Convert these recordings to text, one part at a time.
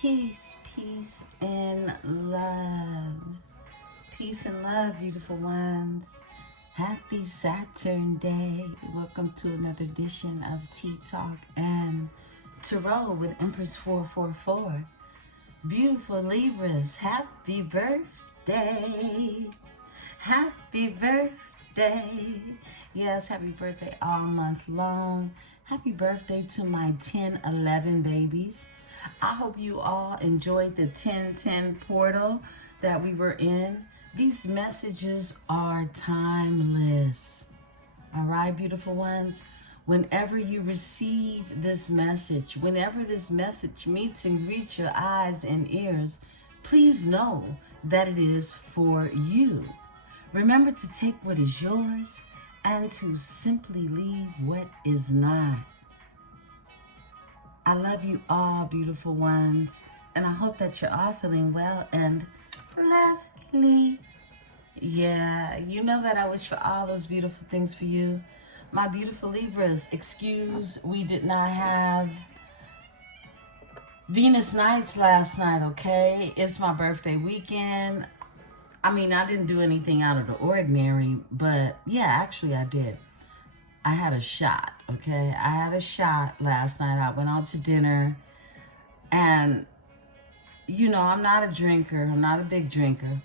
Peace, peace, and love. Peace and love, beautiful ones. Happy Saturn Day. Welcome to another edition of Tea Talk and Tarot with Empresse 444. Beautiful Libras, happy birthday. Happy birthday. Yes, happy birthday all month long. Happy birthday to my 10-11 babies. I hope you all enjoyed the 10-10 portal that we were in. These messages are timeless. All right, beautiful ones. Whenever you receive this message, whenever this message meets and greets your eyes and ears, please know that it is for you. Remember to take what is yours and to simply leave what is not. I love you all, beautiful ones, and I hope that you're all feeling well and lovely. Yeah, you know that I wish for all those beautiful things for you. My beautiful Libras, excuse we did not have Venus nights last night, okay? It's my birthday weekend. I mean, I didn't do anything out of the ordinary, but yeah, actually I did. I had a shot, okay? I had a shot last night. I went out to dinner, and, you know, I'm not a drinker. I'm not a big drinker,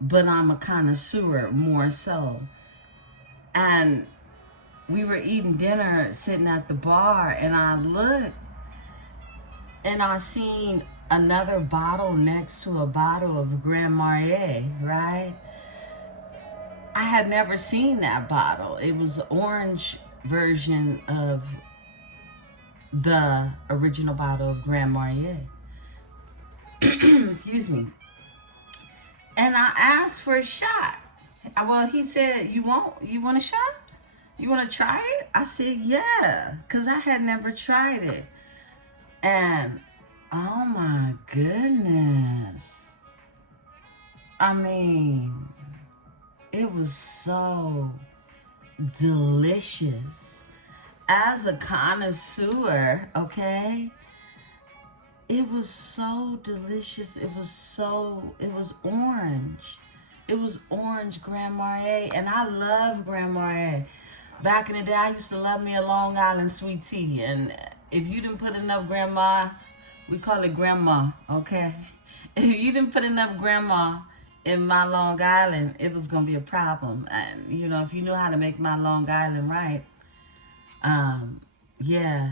but I'm a connoisseur more so. And we were eating dinner, sitting at the bar, and I looked, and I seen another bottle next to a bottle of Grand Marnier, right? I had never seen that bottle. It was an orange version of the original bottle of Grand Marnier. Excuse me. And I asked for a shot. Well, he said, you want a shot? You want to try it? I said, yeah, because I had never tried it. And, oh my goodness. I mean, it was so delicious. As a connoisseur, okay, it was so delicious. It was orange. It was orange Grand Marnier, and I love Grand Marnier. Back in the day, I used to love me a Long Island sweet tea, and if you didn't put enough grandma, we call it grandma, okay? If you didn't put enough grandma in my Long Island, it was going to be a problem. And, you know, if you knew how to make my Long Island right, yeah,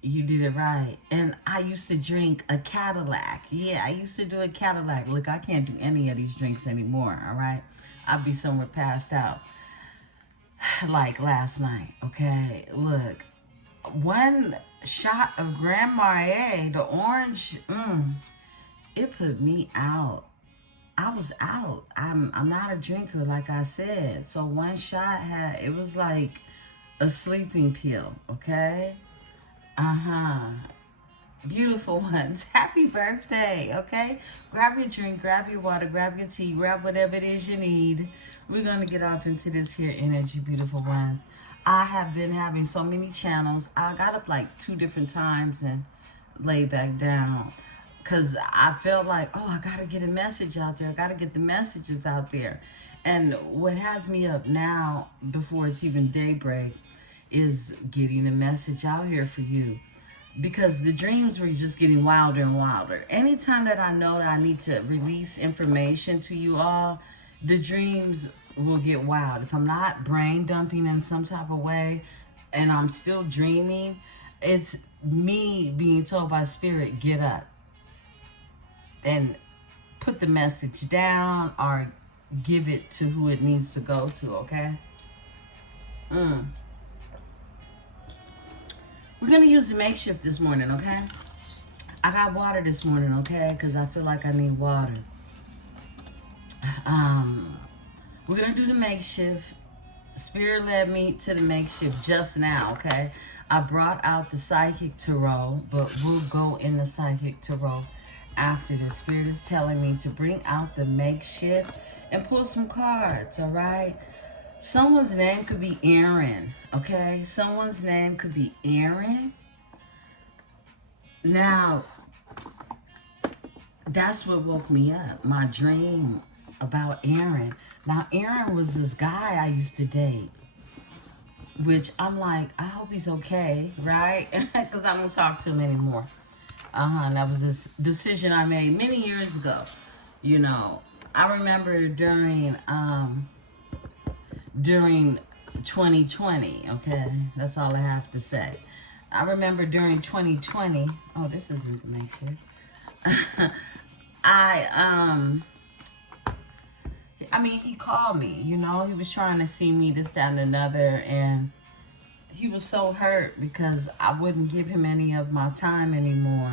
you did it right. And I used to drink a Cadillac. Yeah, I used to do a Cadillac. Look, I can't do any of these drinks anymore, all right? I'd be somewhere passed out. Like last night, okay? Look, one shot of Grand Marnier, the orange, it put me out. I was out. I'm not a drinker, like I said. So one shot it was like a sleeping pill, okay? Beautiful ones. Happy birthday, okay? Grab your drink, grab your water, grab your tea, grab whatever it is you need. We're going to get off into this here energy, beautiful ones. I have been having so many channels. I got up like 2 different times and lay back down, because I felt like, oh, I got to get a message out there. I got to get the messages out there. And what has me up now, before it's even daybreak, is getting a message out here for you. Because the dreams were just getting wilder and wilder. Anytime that I know that I need to release information to you all, the dreams will get wild. If I'm not brain dumping in some type of way and I'm still dreaming, it's me being told by spirit, get up and put the message down or give it to who it needs to go to, okay? We're going to use the makeshift this morning, okay? I got water this morning, okay? Because I feel like I need water. We're going to do the makeshift. Spirit led me to the makeshift just now, okay? I brought out the psychic tarot, but we'll go in the psychic tarot after. The spirit is telling me to bring out the makeshift and pull some cards, all right? Someone's name could be Aaron, okay? Someone's name could be Aaron. Now, that's what woke me up. My dream about Aaron. Now, Aaron was this guy I used to date, which I'm like, I hope he's okay, right? Because I don't talk to him anymore. And that was this decision I made many years ago. You know, I remember during 2020, okay? That's all I have to say. I remember during 2020, oh, this isn't to make sure. I mean, he called me, you know, he was trying to see me, this, that, and another, and he was so hurt because I wouldn't give him any of my time anymore,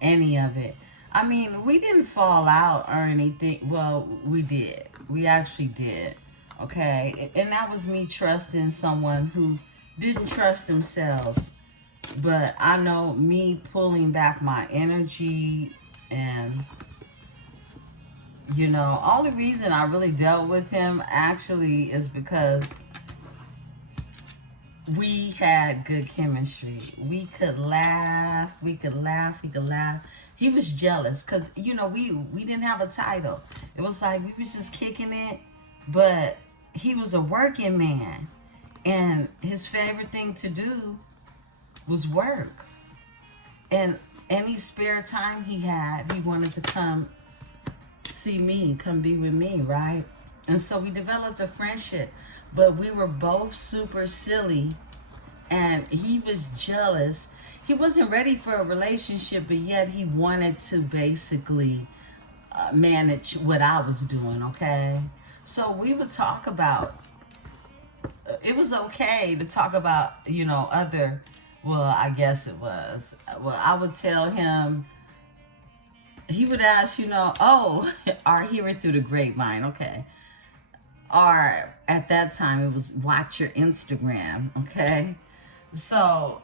any of it. I mean, we didn't fall out or anything. Well, we did. We actually did. Okay? And that was me trusting someone who didn't trust themselves. But I know me pulling back my energy and, you know, only reason I really dealt with him actually is because we had good chemistry. We could laugh. We could laugh. We could laugh. He was jealous because, you know, we didn't have a title. It was like we was just kicking it. But he was a working man. And his favorite thing to do was work. And any spare time he had, he wanted to come see me, come be with me, right? And so we developed a friendship. But we were both super silly. And he was jealous. He wasn't ready for a relationship, but yet he wanted to basically manage what I was doing, okay? So we would talk about, it was okay to talk about, you know, other, well, I guess it was. Well, I would tell him, he would ask, you know, oh, or hear it through the grapevine, okay? Or at that time, it was watch your Instagram, okay? So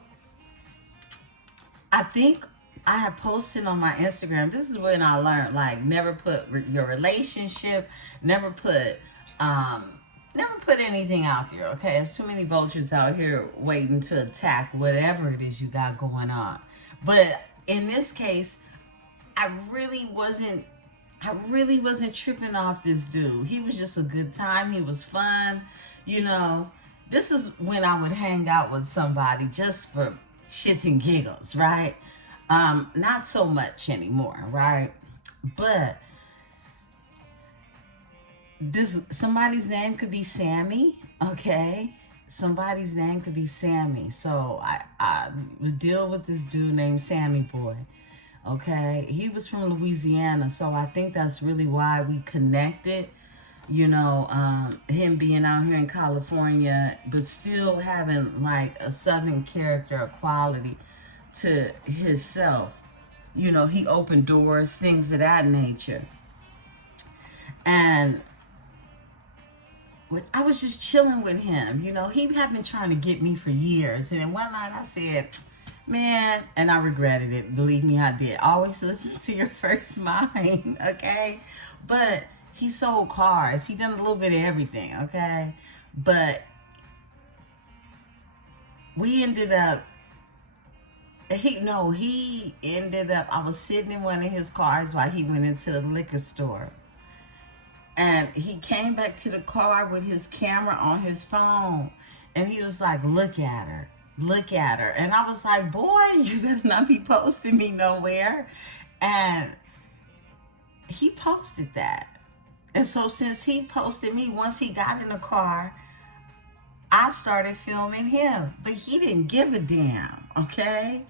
I think I had posted on my Instagram. This is when I learned, like, never put your relationship, never put anything out there, okay? There's too many vultures out here waiting to attack whatever it is you got going on. But in this case, I really wasn't tripping off this dude. He was just a good time. He was fun, you know. This is when I would hang out with somebody just for shits and giggles, right? Not so much anymore, right? But somebody's name could be Sammy, okay? Somebody's name could be Sammy. So I would deal with this dude named Sammy Boy, okay? He was from Louisiana, so I think that's really why we connected. You know, him being out here in California, but still having like a Southern character or quality to himself. You know, he opened doors, things of that nature. And I was just chilling with him. You know, he had been trying to get me for years. And then one night I said, man, and I regretted it. Believe me, I did. Always listen to your first mind, okay? But he sold cars. He done a little bit of everything, okay? But we ended up, he ended up, I was sitting in one of his cars while he went into the liquor store. And he came back to the car with his camera on his phone. And he was like, look at her. Look at her. And I was like, boy, you better not be posting me nowhere. And he posted that. And so since he posted me, once he got in the car, I started filming him. But he didn't give a damn, okay?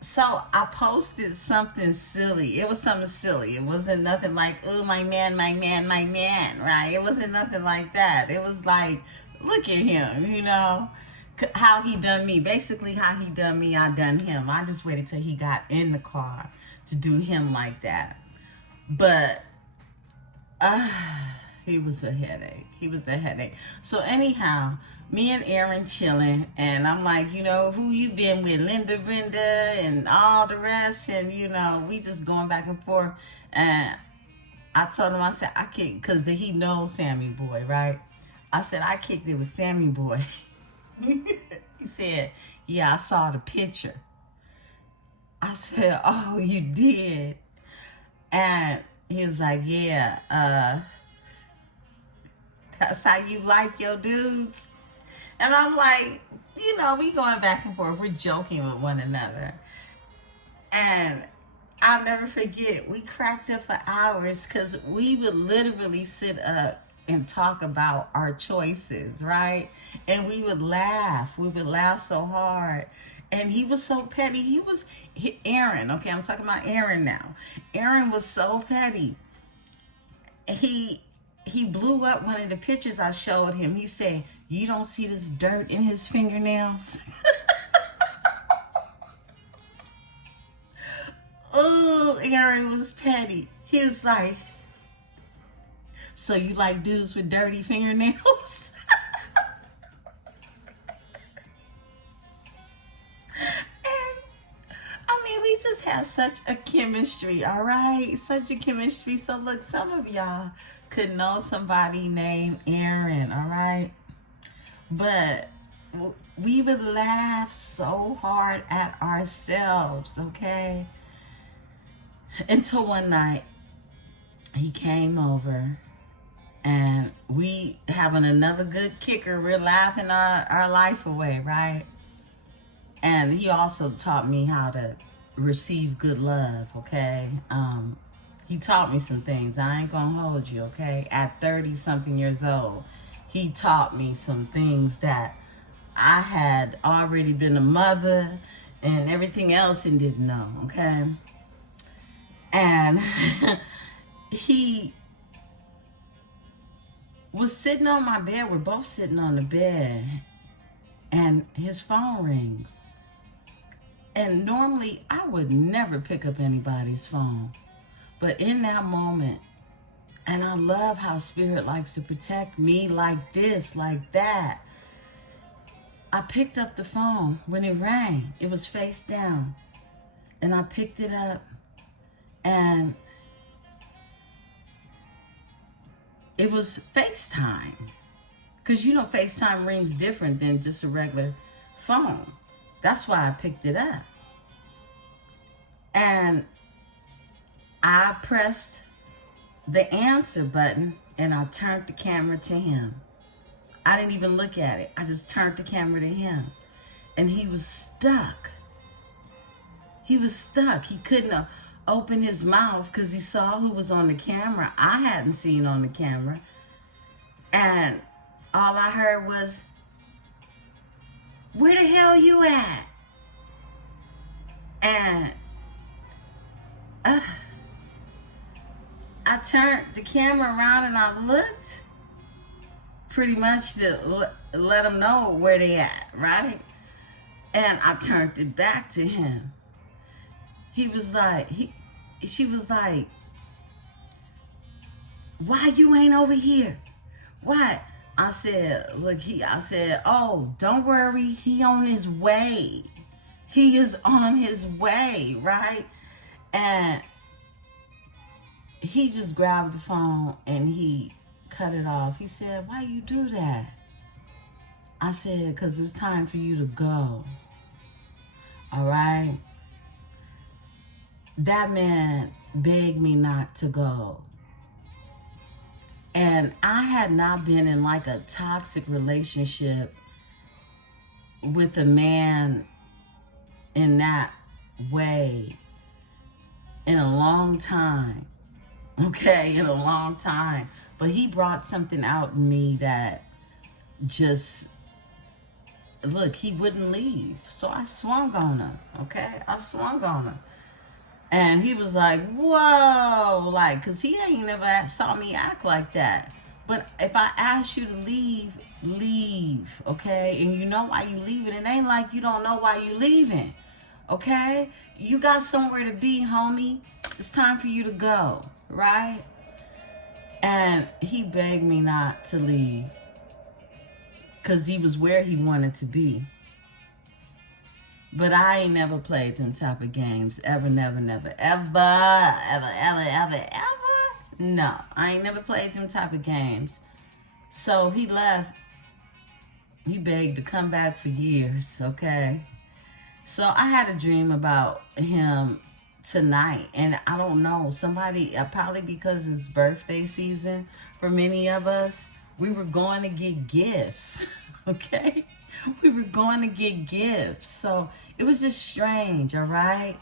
So I posted something silly. It was something silly. It wasn't nothing like, oh, my man, my man, my man, right? It wasn't nothing like that. It was like, look at him, you know, how he done me. Basically, how he done me, I done him. I just waited till he got in the car to do him like that. But he was a headache. He was a headache. So anyhow, me and Aaron chilling, and I'm like, you know, who you been with? Linda, Brenda, and all the rest, and, you know, we just going back and forth. And I told him, I said, I kicked, because he knows Sammy Boy, right? I said, I kicked it with Sammy Boy. He said, yeah, I saw the picture. I said, oh, you did? And he was like, yeah, that's how you like your dudes? And I'm like, we going back and forth. We're joking with one another. And I'll never forget, we cracked up for hours because we would literally sit up and talk about our choices, right? And we would laugh. We would laugh so hard. And he was so petty. Aaron, okay, I'm talking about Aaron now. Aaron was so petty. He blew up one of the pictures I showed him. He said, you don't see this dirt in his fingernails? Oh, Aaron was petty. He was like, so you like dudes with dirty fingernails? And I mean, we just have such a chemistry, all right? Such a chemistry. So look, some of y'all could know somebody named Aaron, all right? But we would laugh so hard at ourselves, okay? Until one night, he came over and we having another good kicker. We're laughing our life away, right? And he also taught me how to receive good love, okay? He taught me some things. I ain't gonna hold you, okay? At 30-something years old, he taught me some things that I had already been a mother and everything else and didn't know, okay? And he was sitting on my bed. We're both sitting on the bed. And his phone rings. And normally I would never pick up anybody's phone. But in that moment, and I love how Spirit likes to protect me like this, like that. I picked up the phone. When it rang, it was face down. And I picked it up. And it was FaceTime. Because FaceTime rings different than just a regular phone. That's why I picked it up. And I pressed the answer button and I turned the camera to him. I didn't even look at it. I just turned the camera to him. And he was stuck. He was stuck. He couldn't open his mouth because he saw who was on the camera. I hadn't seen on the camera. And all I heard was, where the hell you at? And I turned the camera around and I looked pretty much to let him know where they at, right? And I turned it back to him. She was like, why you ain't over here? Why? I said, oh, don't worry. He on his way. He is on his way, right? And he just grabbed the phone and he cut it off. He said, why you do that? I said, because it's time for you to go. All right? That man begged me not to go. And I had not been in like a toxic relationship with a man in that way in a long time. Okay, in a long time. But he brought something out in me that just, look, he wouldn't leave. So I swung on him, okay? I swung on him. And he was like, whoa, like, because he ain't never saw me act like that. But if I ask you to leave, leave, okay? And you know why you leaving. It ain't like you don't know why you leaving, okay? You got somewhere to be, homie. It's time for you to go, right? And he begged me not to leave because he was where he wanted to be. But I ain't never played them type of games. Ever, never, never, ever. No, I ain't never played them type of games. So he left. He begged to come back for years, okay? So I had a dream about him tonight, and I don't know, somebody, probably because it's birthday season for many of us, we were going to get gifts. Okay, we were going to get gifts, so it was just strange. All right,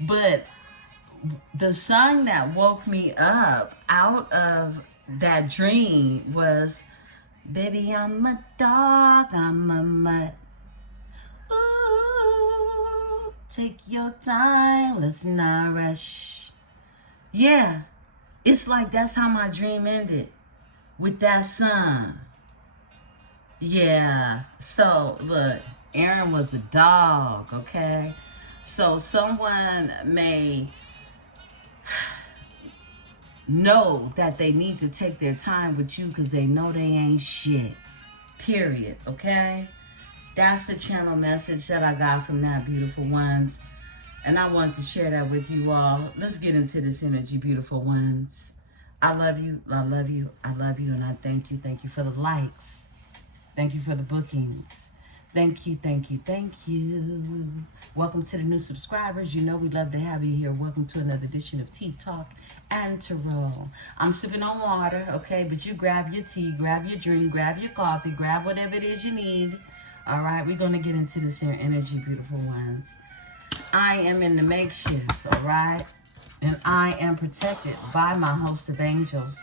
but the song that woke me up out of that dream was "Baby, I'm a dog, I'm a mutt. Ooh, take your time, let's not rush." Yeah, it's like that's how my dream ended, with that song. Yeah, so look, Aaron was the dog, okay? So someone may know that they need to take their time with you because they know they ain't shit. Period, okay? That's the channel message that I got from that, beautiful ones. And I wanted to share that with you all. Let's get into this energy, beautiful ones. I love you, I love you, I love you, and I thank you. Thank you for the likes. Thank you for the bookings. Thank you, thank you, thank you. Welcome to the new subscribers. You know we love to have you here. Welcome to another edition of Tea Talk and Tarot. I'm sipping on water, okay? But you grab your tea, grab your drink, grab your coffee, grab whatever it is you need. All right, we're going to get into this here energy, beautiful ones. I am in the makeshift, all right? And I am protected by my host of angels,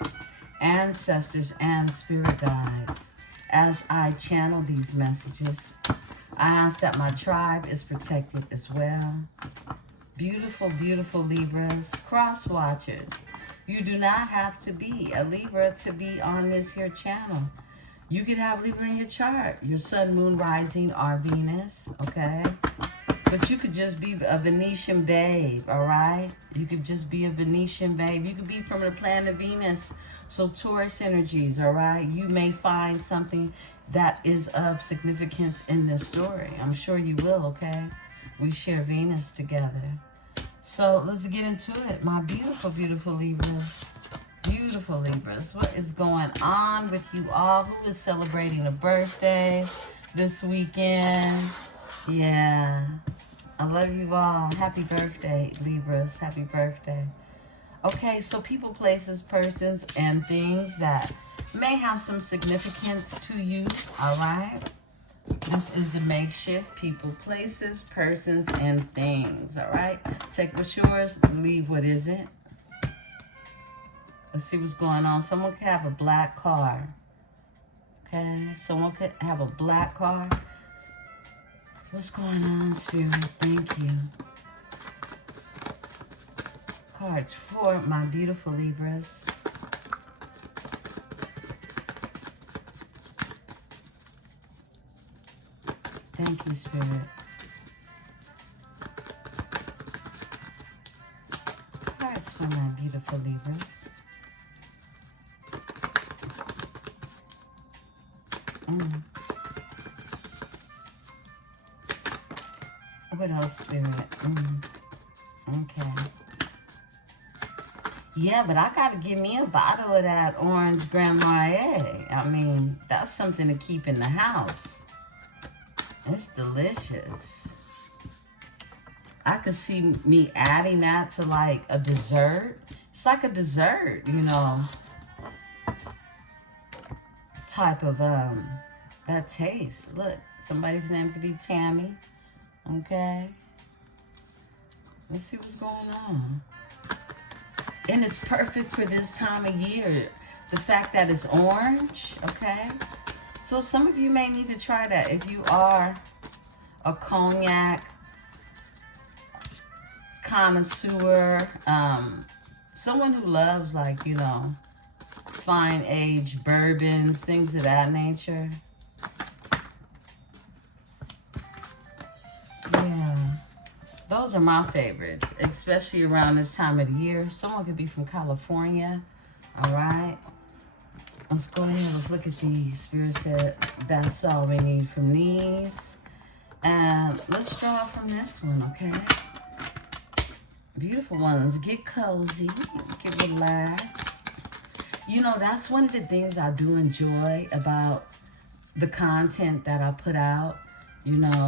ancestors, and spirit guides. As I channel these messages, I ask that my tribe is protected as well. Beautiful, beautiful Libras, cross watchers. You do not have to be a Libra to be on this here channel. You could have Libra in your chart, your sun, moon, rising, or Venus, okay? But you could just be a Venetian babe, all right? You could just be a Venetian babe. You could be from the planet Venus. So Taurus energies, all right? You may find something that is of significance in this story. I'm sure you will, okay? We share Venus together. So let's get into it, my beautiful, beautiful Libras. Beautiful Libras. What is going on with you all? Who is celebrating a birthday this weekend? Yeah. I love you all. Happy birthday, Libras. Happy birthday. Okay, so people, places, persons, and things that may have some significance to you, all right? This is the makeshift. People, places, persons, and things, all right? Take what's yours, leave what isn't. Let's see what's going on. Someone could have a black car, okay? Someone could have a black car. What's going on, Spirit? Thank you. Cards for my beautiful Libras. Thank you, Spirit. Cards for my beautiful Libras. What else, Spirit? Okay. Yeah, but I gotta give me a bottle of that orange Grand Marnier. I mean, that's something to keep in the house. It's delicious. I could see me adding that to like a dessert. It's like a dessert, you know, type of that taste. Look, somebody's name could be Tammy. Okay. Let's see what's going on. And it's perfect for this time of year. The fact that it's orange, okay? So some of you may need to try that if you are a cognac connoisseur, someone who loves, like, you know, fine aged bourbons, things of that nature. Yeah. Those are my favorites, especially around this time of the year. Someone could be from California. All right. Let's go ahead. Let's look at these. Spirit said that's all we need from these. And let's draw from this one, okay? Beautiful ones. Get cozy. Get relaxed. You know, that's one of the things I do enjoy about the content that I put out. You know,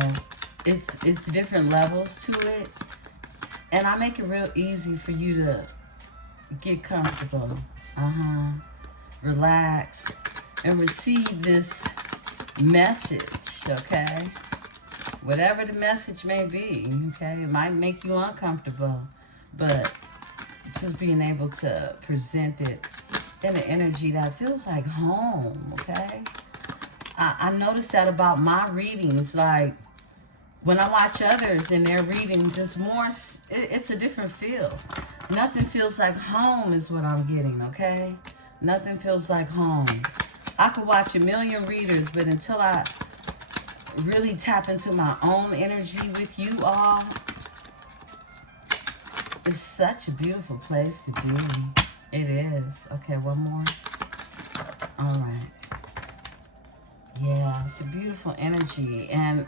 it's different levels to it, and I make it real easy for you to get comfortable, relax, and receive this message, okay? Whatever the message may be, okay? It might make you uncomfortable, but just being able to present it in an energy that feels like home, okay? I noticed that about my readings. Like, when I watch others in their readings, it's more, it's a different feel. Nothing feels like home is what I'm getting, okay? Nothing feels like home. I could watch a million readers, but until I really tap into my own energy with you all, it's such a beautiful place to be. It is. Okay, one more. All right. Yeah, it's a beautiful energy, and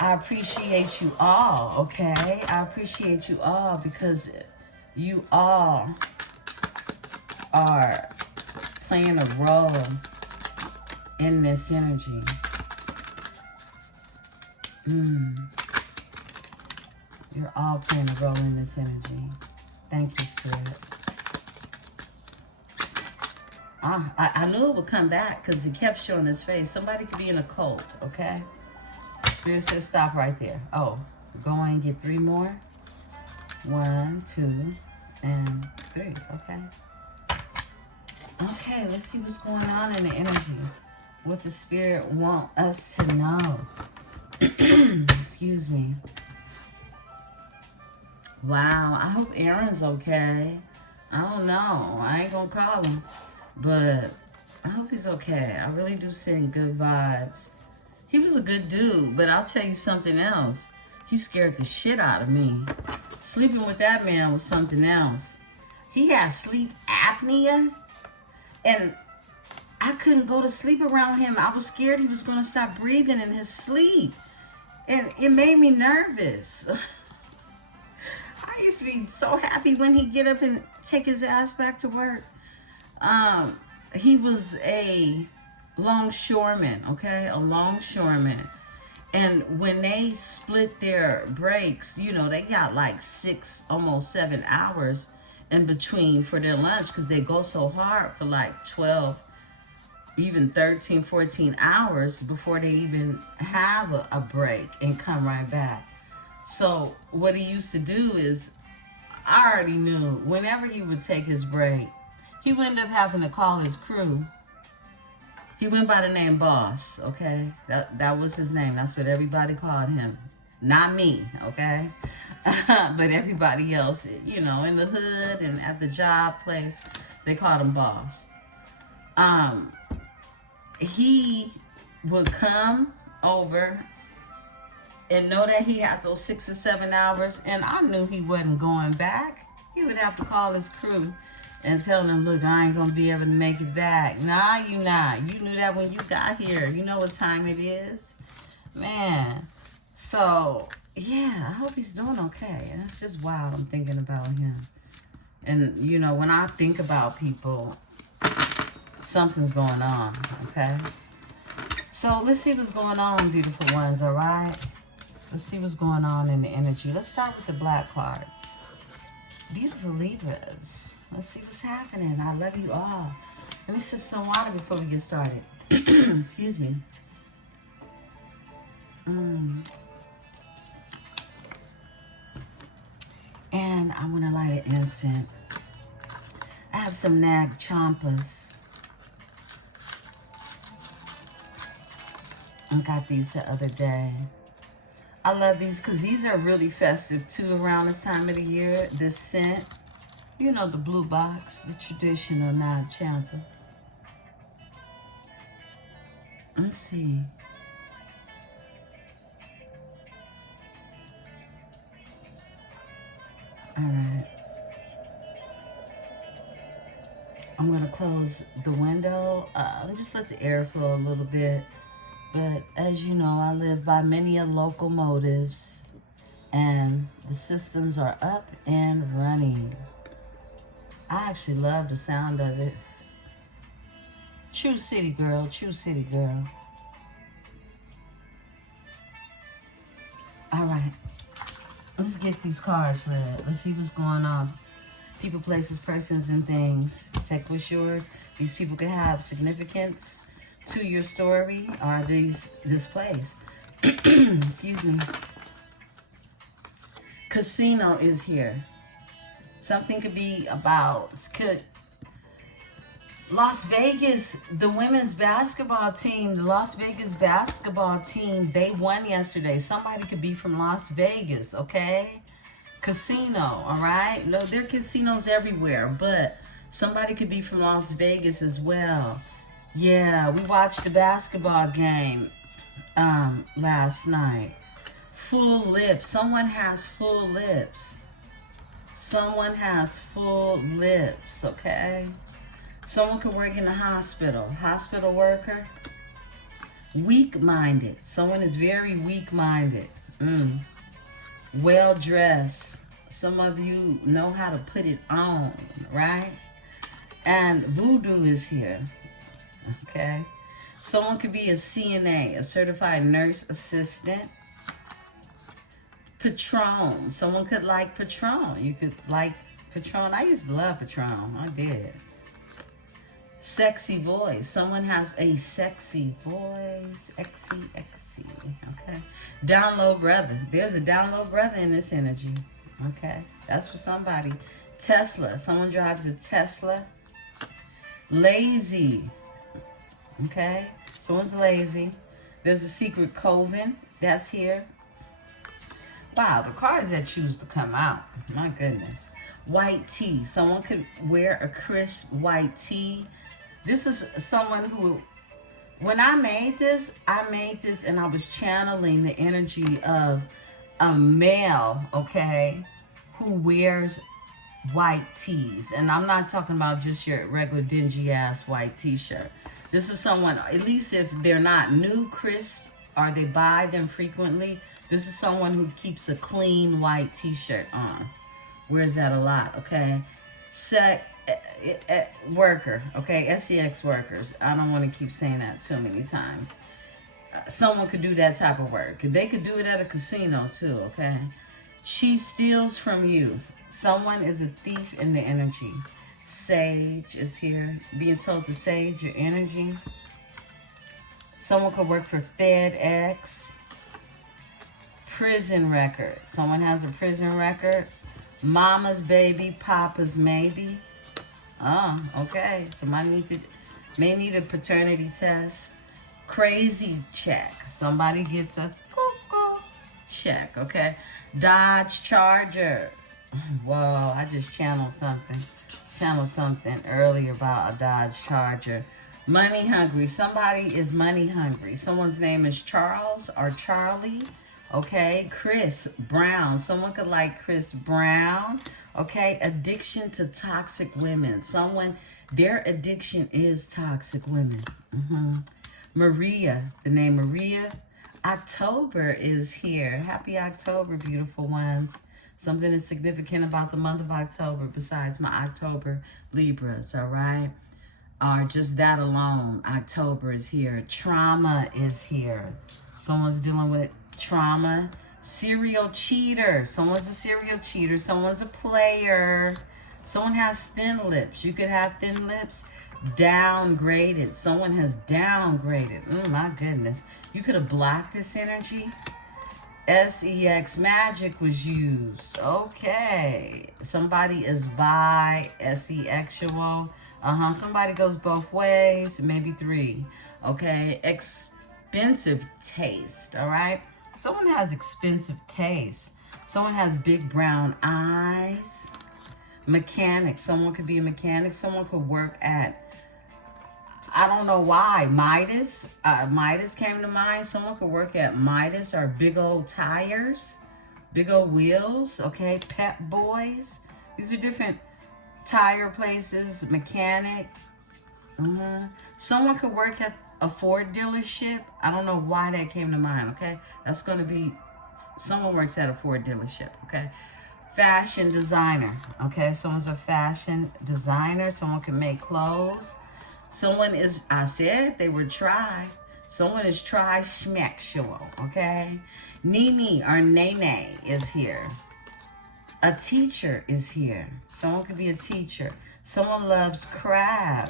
I appreciate you all, okay? I appreciate you all because you all are playing a role in this energy. You're all playing a role in this energy. Thank you, Spirit. I knew it would come back because it kept showing his face. Somebody could be in a cult, okay? Spirit says stop right there. Oh, go on and get 3 more. 1, 2, and 3, okay? Okay, let's see what's going on in the energy. What the Spirit want us to know. Excuse me. Wow, I hope Aaron's okay. I don't know. I ain't gonna call him. But I hope he's okay. I really do send good vibes. He was a good dude, but I'll tell you something else. He scared the shit out of me. Sleeping with that man was something else. He had sleep apnea, and I couldn't go to sleep around him. I was scared he was going to stop breathing in his sleep, and it made me nervous. I used to be so happy when he'd get up and take his ass back to work. He was a longshoreman, okay? A longshoreman. And when they split their breaks, you know, they got like 6, almost 7 hours in between for their lunch because they go so hard for like 12, even 13, 14 hours before they even have a break and come right back. So what he used to do is, I already knew whenever he would take his break, he would end up having to call his crew. He went by the name Boss, okay? That was his name. That's what everybody called him. Not me, okay? But everybody else, you know, in the hood and at the job place, they called him Boss. He would come over and know that he had those 6 or 7 hours, and I knew he wasn't going back. He would have to call his crew and tell them, look, I ain't going to be able to make it back. Nah, you not. You knew that when you got here. You know what time it is. Man. So, yeah, I hope he's doing okay. And it's just wild. I'm thinking about him. And, you know, when I think about people, something's going on, okay? So, let's see what's going on, beautiful ones, all right? Let's see what's going on in the energy. Let's start with the black cards. Beautiful Libras. Let's see what's happening. I love you all. Let me sip some water before we get started. Excuse me. And I'm going to light an incense. I have some nag champas. I got these the other day. I love these because these are really festive too around this time of the year. This scent. You know, the blue box, the traditional nag champa. Let's see. All right. I'm going to close the window. Just let the air flow a little bit. But as you know, I live by many locomotives, and the systems are up and running. I actually love the sound of it. True city girl, true city girl. All right. Let's get these cards read. Let's see what's going on. People, places, persons, and things. Take what's yours. These people can have significance to your story or this place. Excuse me. Casino is here. Something could be about, Las Vegas, the women's basketball team, the Las Vegas basketball team, they won yesterday. Somebody could be from Las Vegas, okay? Casino, all right? No, there are casinos everywhere, but somebody could be from Las Vegas as well. Yeah, we watched the basketball game last night. Full lips. Someone has full lips. Someone has full lips, okay? Someone could work in the hospital. Hospital worker. Weak-minded. Someone is very weak-minded. Well-dressed. Some of you know how to put it on, right? And voodoo is here, okay? Someone could be a CNA, a certified nurse assistant. Patron. Someone could like Patron. You could like Patron. I used to love Patron. I did. Sexy voice. Someone has a sexy voice. Exy. Okay. Down low brother. There's a down low brother in this energy. Okay. That's for somebody. Tesla. Someone drives a Tesla. Lazy. Okay. Someone's lazy. There's a secret coven that's here. Wow, the cards that choose to come out. My goodness. White tee. Someone could wear a crisp white tee. This is someone who, when I made this and I was channeling the energy of a male, okay, who wears white tees. And I'm not talking about just your regular dingy ass white t-shirt. This is someone, at least if they're not new, crisp, or they buy them frequently, this is someone who keeps a clean white t-shirt on. Wears that a lot, okay? Worker, okay? SEX workers. I don't want to keep saying that too many times. Someone could do that type of work. They could do it at a casino too, okay? She steals from you. Someone is a thief in the energy. Sage is here. Being told to sage your energy. Someone could work for FedEx. Prison record. Someone has a prison record. Mama's baby, papa's maybe. Oh, okay. Somebody may need a paternity test. Crazy check. Somebody gets a check, okay? Dodge Charger. Whoa, I just channeled something earlier about a Dodge Charger. Money hungry. Somebody is money hungry. Someone's name is Charles or Charlie. Okay, Chris Brown. Someone could like Chris Brown. Okay, addiction to toxic women. Someone, their addiction is toxic women. Maria, the name Maria. October is here. Happy October, beautiful ones. Something is significant about the month of October besides my October Libras, all right? Or just that alone, October is here. Trauma is here. Someone's dealing with trauma. Serial cheater. Someone's a serial cheater. Someone's a player. Someone has thin lips. You could have thin lips. Downgraded. Someone has downgraded. My goodness. You could have blocked this energy. SEX magic was used. Okay. Somebody is bi-sexual. Somebody goes both ways. Maybe three. Okay. Expensive taste. All right. Someone has expensive taste. Someone has big brown eyes. Mechanic. Someone could be a mechanic. Someone could work at, I don't know why, Midas. Midas came to mind. Someone could work at Midas or big old tires. Big old wheels. Okay. Pep Boys. These are different tire places. Mechanic. Someone could work at a Ford dealership. I don't know why that came to mind, okay? That's going to be, someone works at a Ford dealership, okay? Fashion designer, okay? Someone's a fashion designer. Someone can make clothes. Someone is, I said they would try. Someone is tri-schmexual, okay? Nene or Nene is here. A teacher is here. Someone could be a teacher. Someone loves crab.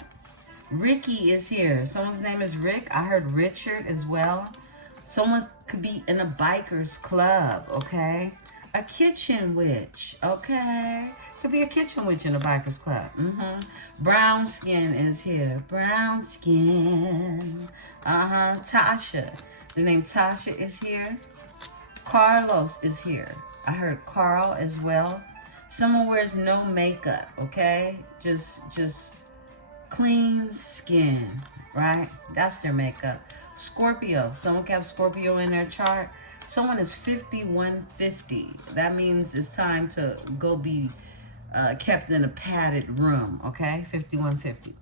Ricky is here. Someone's name is Rick. I heard Richard as well. Someone could be in a biker's club, okay? A kitchen witch, okay? Could be a kitchen witch in a biker's club. Brown skin is here. Brown skin. Tasha. The name Tasha is here. Carlos is here. I heard Carl as well. Someone wears no makeup, okay? Just clean skin, right? That's their makeup. Scorpio. Someone can have Scorpio in their chart. Someone is 5150. That means it's time to go be kept in a padded room, okay? 5150.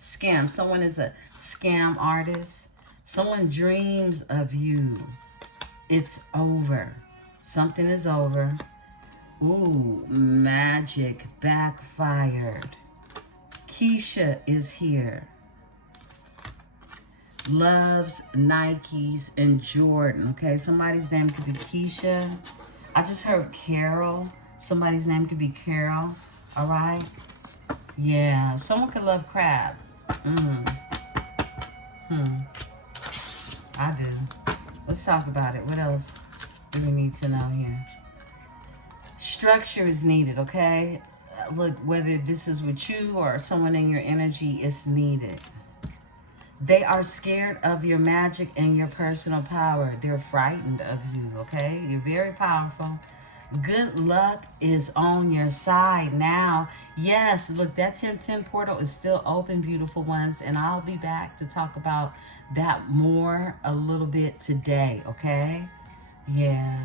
Scam. Someone is a scam artist. Someone dreams of you. It's over. Something is over. Ooh, magic backfired. Keisha is here. Loves Nikes and Jordan. Okay, somebody's name could be Keisha. I just heard Carol. Somebody's name could be Carol. All right. Yeah, someone could love crab. I do. Let's talk about it. What else do we need to know here? Structure is needed, okay? Look, whether this is with you or someone in your energy, it's needed. They are scared of your magic and your personal power. They're frightened of you, okay? You're very powerful. Good luck is on your side now. Yes, look, that 1010 portal is still open, beautiful ones. And I'll be back to talk about that more a little bit today, okay? Yeah.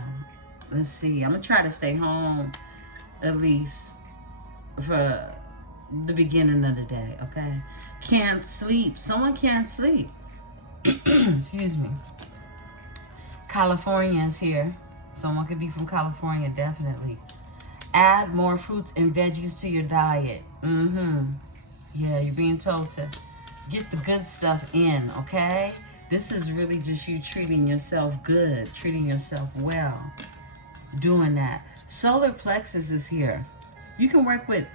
Let's see. I'm going to try to stay home at least for the beginning of the day, okay? Can't sleep. Someone can't sleep. Excuse me. California is here. Someone could be from California, definitely. Add more fruits and veggies to your diet. Yeah, you're being told to get the good stuff in, okay? This is really just you treating yourself good, treating yourself well, doing that. Solar plexus is here. You can work with,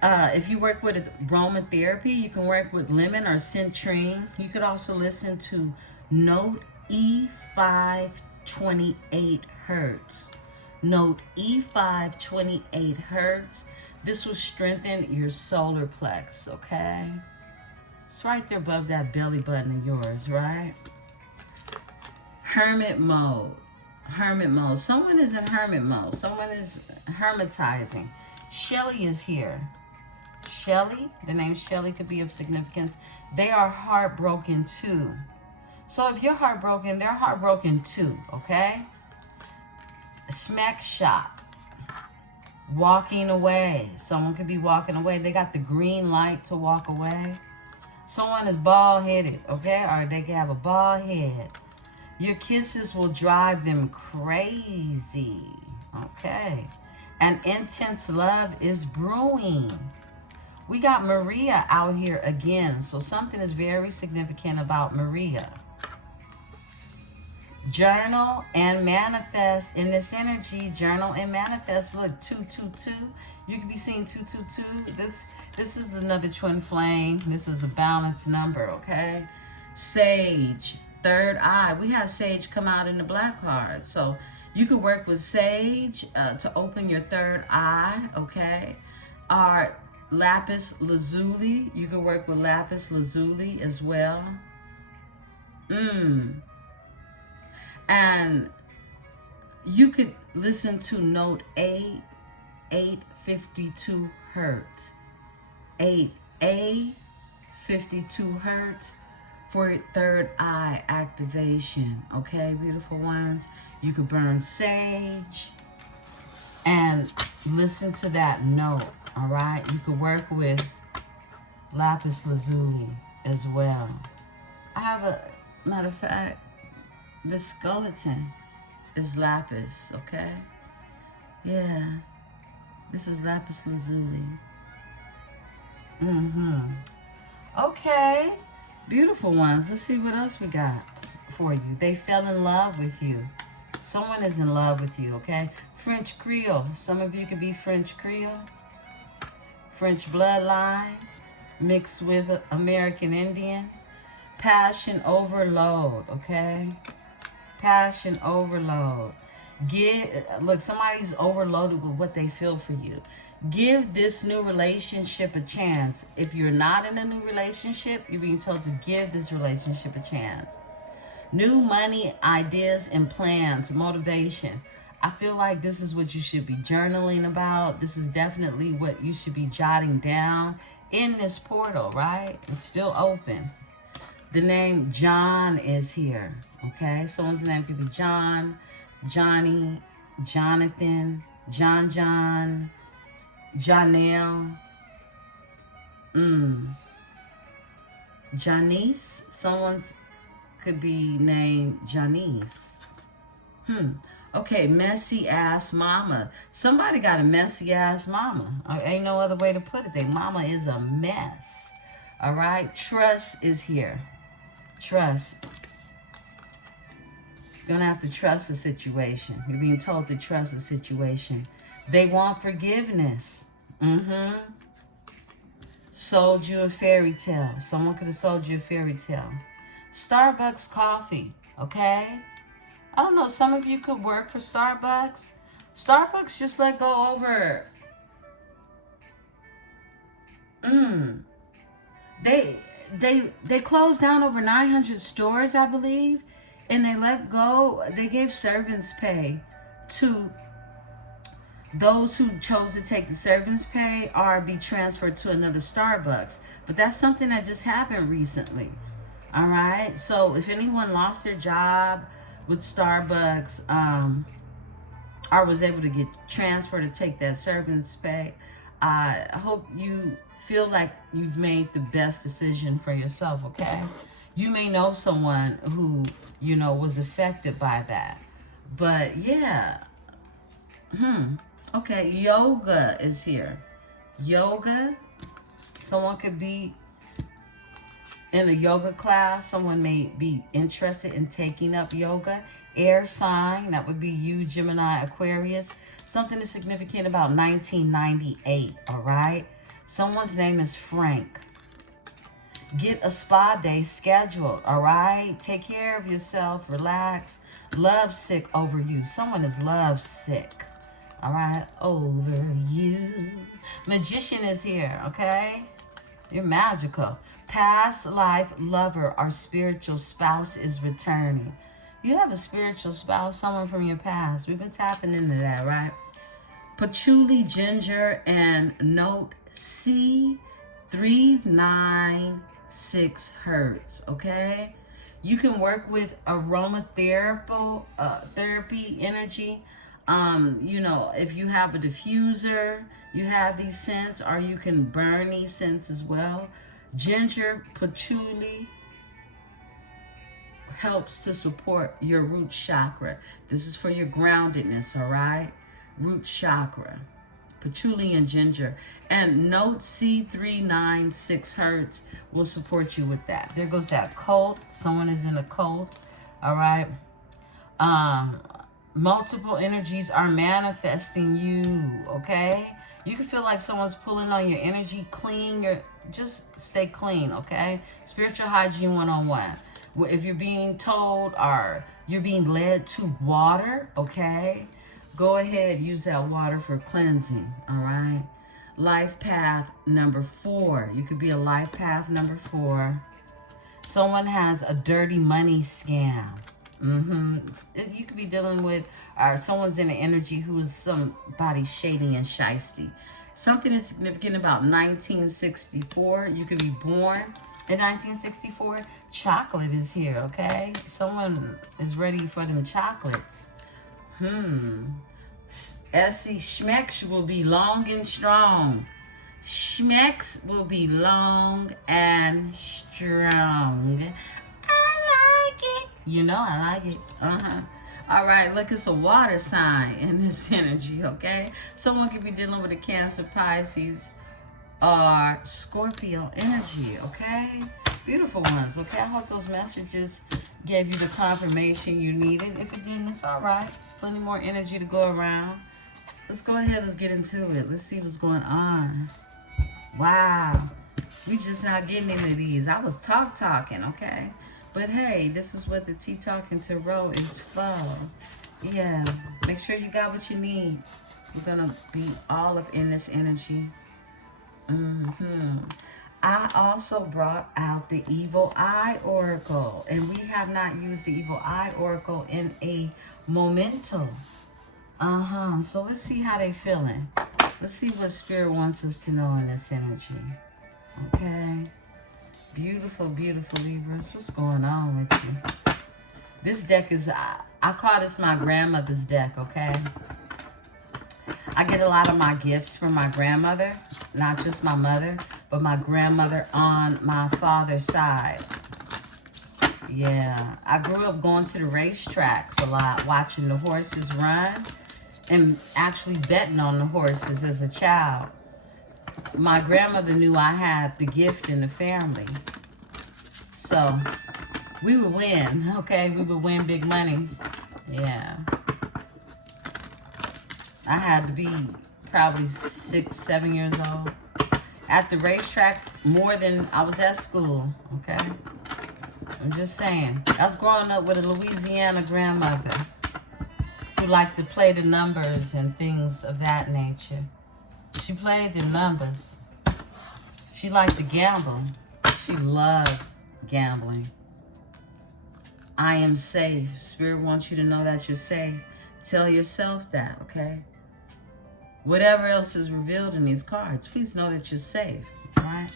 if you work with aromatherapy, you can work with lemon or citrine. You could also listen to Note E5 28 hertz. Note E5 28 hertz. This will strengthen your solar plex, okay? It's right there above that belly button of yours, right? Hermit mode. Hermit mode. Someone is in hermit mode. Someone is hermitizing. Shelly is here. Shelly, the name Shelly could be of significance. They are heartbroken too. So if you're heartbroken, they're heartbroken too, okay? Smack shot. Walking away. Someone could be walking away. They got the green light to walk away. Someone is bald-headed, okay? Or they can have a bald head. Your kisses will drive them crazy, okay? And intense love is brewing. We got Maria out here again. So something is very significant about Maria. Journal and manifest in this energy. Journal and manifest. Look, 222. You could be seeing 222. This is another twin flame. This is a balanced number, okay? Sage, third eye. We have Sage come out in the black card. So you could work with Sage to open your third eye, okay? Or lapis lazuli. You could work with lapis lazuli as well. And you could listen to note 852 hertz. 52 hertz for third eye activation. Okay, beautiful ones. You could burn sage and listen to that note. All right, you could work with lapis lazuli as well. I have a matter of fact. The skeleton is lapis, okay? Yeah. This is lapis lazuli. Okay. Beautiful ones. Let's see what else we got for you. They fell in love with you. Someone is in love with you, okay? French Creole. Some of you could be French Creole. French bloodline mixed with American Indian. Passion overload, okay? Passion overload. Look, somebody's overloaded with what they feel for you. Give this new relationship a chance. If you're not in a new relationship, you're being told to give this relationship a chance. New money, ideas, and plans, motivation. I feel like this is what you should be journaling about. This is definitely what you should be jotting down in this portal, right? It's still open. The name John is here, okay? Someone's name could be John, Johnny, Jonathan, John, Janelle, Janice. Someone's could be named Janice. Okay, messy ass mama. Somebody got a messy ass mama. Ain't no other way to put it. Their mama is a mess. All right, trust is here. Trust. You're gonna have to trust the situation. You're being told to trust the situation. They want forgiveness. Sold you a fairy tale. Someone could have sold you a fairy tale. Starbucks coffee, okay? I don't know, some of you could work for Starbucks. Starbucks just let go over. They closed down over 900 stores, I believe, and they let go. They gave servants pay to those who chose to take the servants pay or be transferred to another Starbucks. But that's something that just happened recently. All right. So if anyone lost their job with Starbucks, or was able to get transferred to take that servants pay, I hope you feel like you've made the best decision for yourself, okay? You may know someone who, you know, was affected by that. But yeah. Okay, yoga is here. Yoga. Someone could be in a yoga class. Someone may be interested in taking up yoga. Air sign, that would be you, Gemini, Aquarius. Something is significant about 1998, all right? Someone's name is Frank. Get a spa day scheduled, all right? Take care of yourself, relax. Love sick over you. Someone is love sick, all right? Over you. Magician is here, okay? You're magical. Past life lover or spiritual spouse is returning. You have a spiritual spouse, someone from your past. We've been tapping into that, right? Patchouli, ginger, and note C396 hertz, okay? You can work with aromatherapy, therapy energy. You know, if you have a diffuser, you have these scents, or you can burn these scents as well. Ginger, patchouli helps to support your root chakra. This is for your groundedness, all right? Root chakra. Patchouli and ginger. And note C396 hertz will support you with that. There goes that cult. Someone is in a cult, all right? Multiple energies are manifesting you, okay? You can feel like someone's pulling on your energy. Just stay clean, okay? Spiritual hygiene 101. If you're being told or you're being led to water, okay? Go ahead, use that water for cleansing, all right? Life path number 4. You could be a life path number 4. Someone has a dirty money scam. You could be dealing with, or someone's in an energy who is somebody shady and shisty. Something is significant about 1964. You could be born in 1964. Chocolate is here, okay? Someone is ready for them chocolates. Essie Schmecks will be long and strong. Schmecks will be long and strong. I like it. You know I like it. All right, look, it's a water sign in this energy, okay? Someone could be dealing with a Cancer, Pisces, or Scorpio energy, okay? Beautiful ones, okay? I hope those messages gave you the confirmation you needed. If it didn't, it's all right. There's plenty more energy to go around. Let's go ahead. Let's get into it. Let's see what's going on. Wow. We just not getting into these. I was talking, okay? But hey, this is what the Tea Talking Tarot is for. Yeah. Make sure you got what you need. We're going to be all up in this energy. I also brought out the Evil Eye Oracle. And we have not used the Evil Eye Oracle in a momento. So let's see how they feeling. Let's see what Spirit wants us to know in this energy. Okay. Beautiful, beautiful Libras. What's going on with you? This deck is, I call this my grandmother's deck, okay? I get a lot of my gifts from my grandmother. Not just my mother, but my grandmother on my father's side. Yeah. I grew up going to the racetracks a lot, watching the horses run. And actually betting on the horses as a child. My grandmother knew I had the gift in the family. So, we would win, okay? We would win big money. Yeah. I had to be probably 6, 7 years old. At the racetrack, more than I was at school, okay? I'm just saying. I was growing up with a Louisiana grandmother who liked to play the numbers and things of that nature. She played the numbers. She liked to gamble. She loved gambling. I am safe. Spirit wants you to know that you're safe. Tell yourself that, okay? Whatever else is revealed in these cards, please know that you're safe, all right?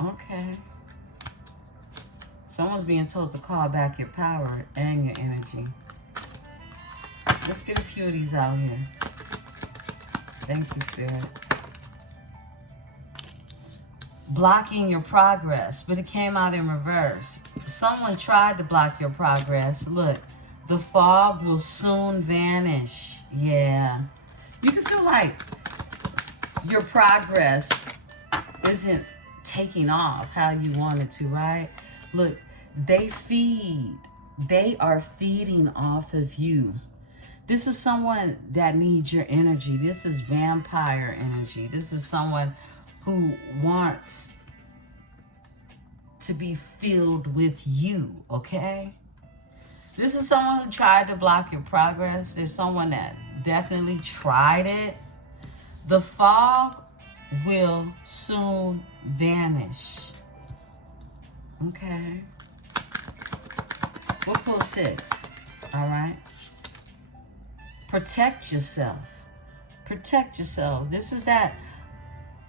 Okay. Someone's being told to call back your power and your energy. Let's get a few of these out here. Thank you, Spirit. Blocking your progress, but it came out in reverse. Someone tried to block your progress. Look, the fog will soon vanish. Yeah. You can feel like your progress isn't taking off how you want it to, right? Look, they are feeding off of you. This is someone that needs your energy. This is vampire energy. This is someone who wants to be filled with you, okay? This is someone who tried to block your progress. There's someone that definitely tried it. The fog will soon vanish. Okay. We'll pull 6. All right. Protect yourself. Protect yourself. This is that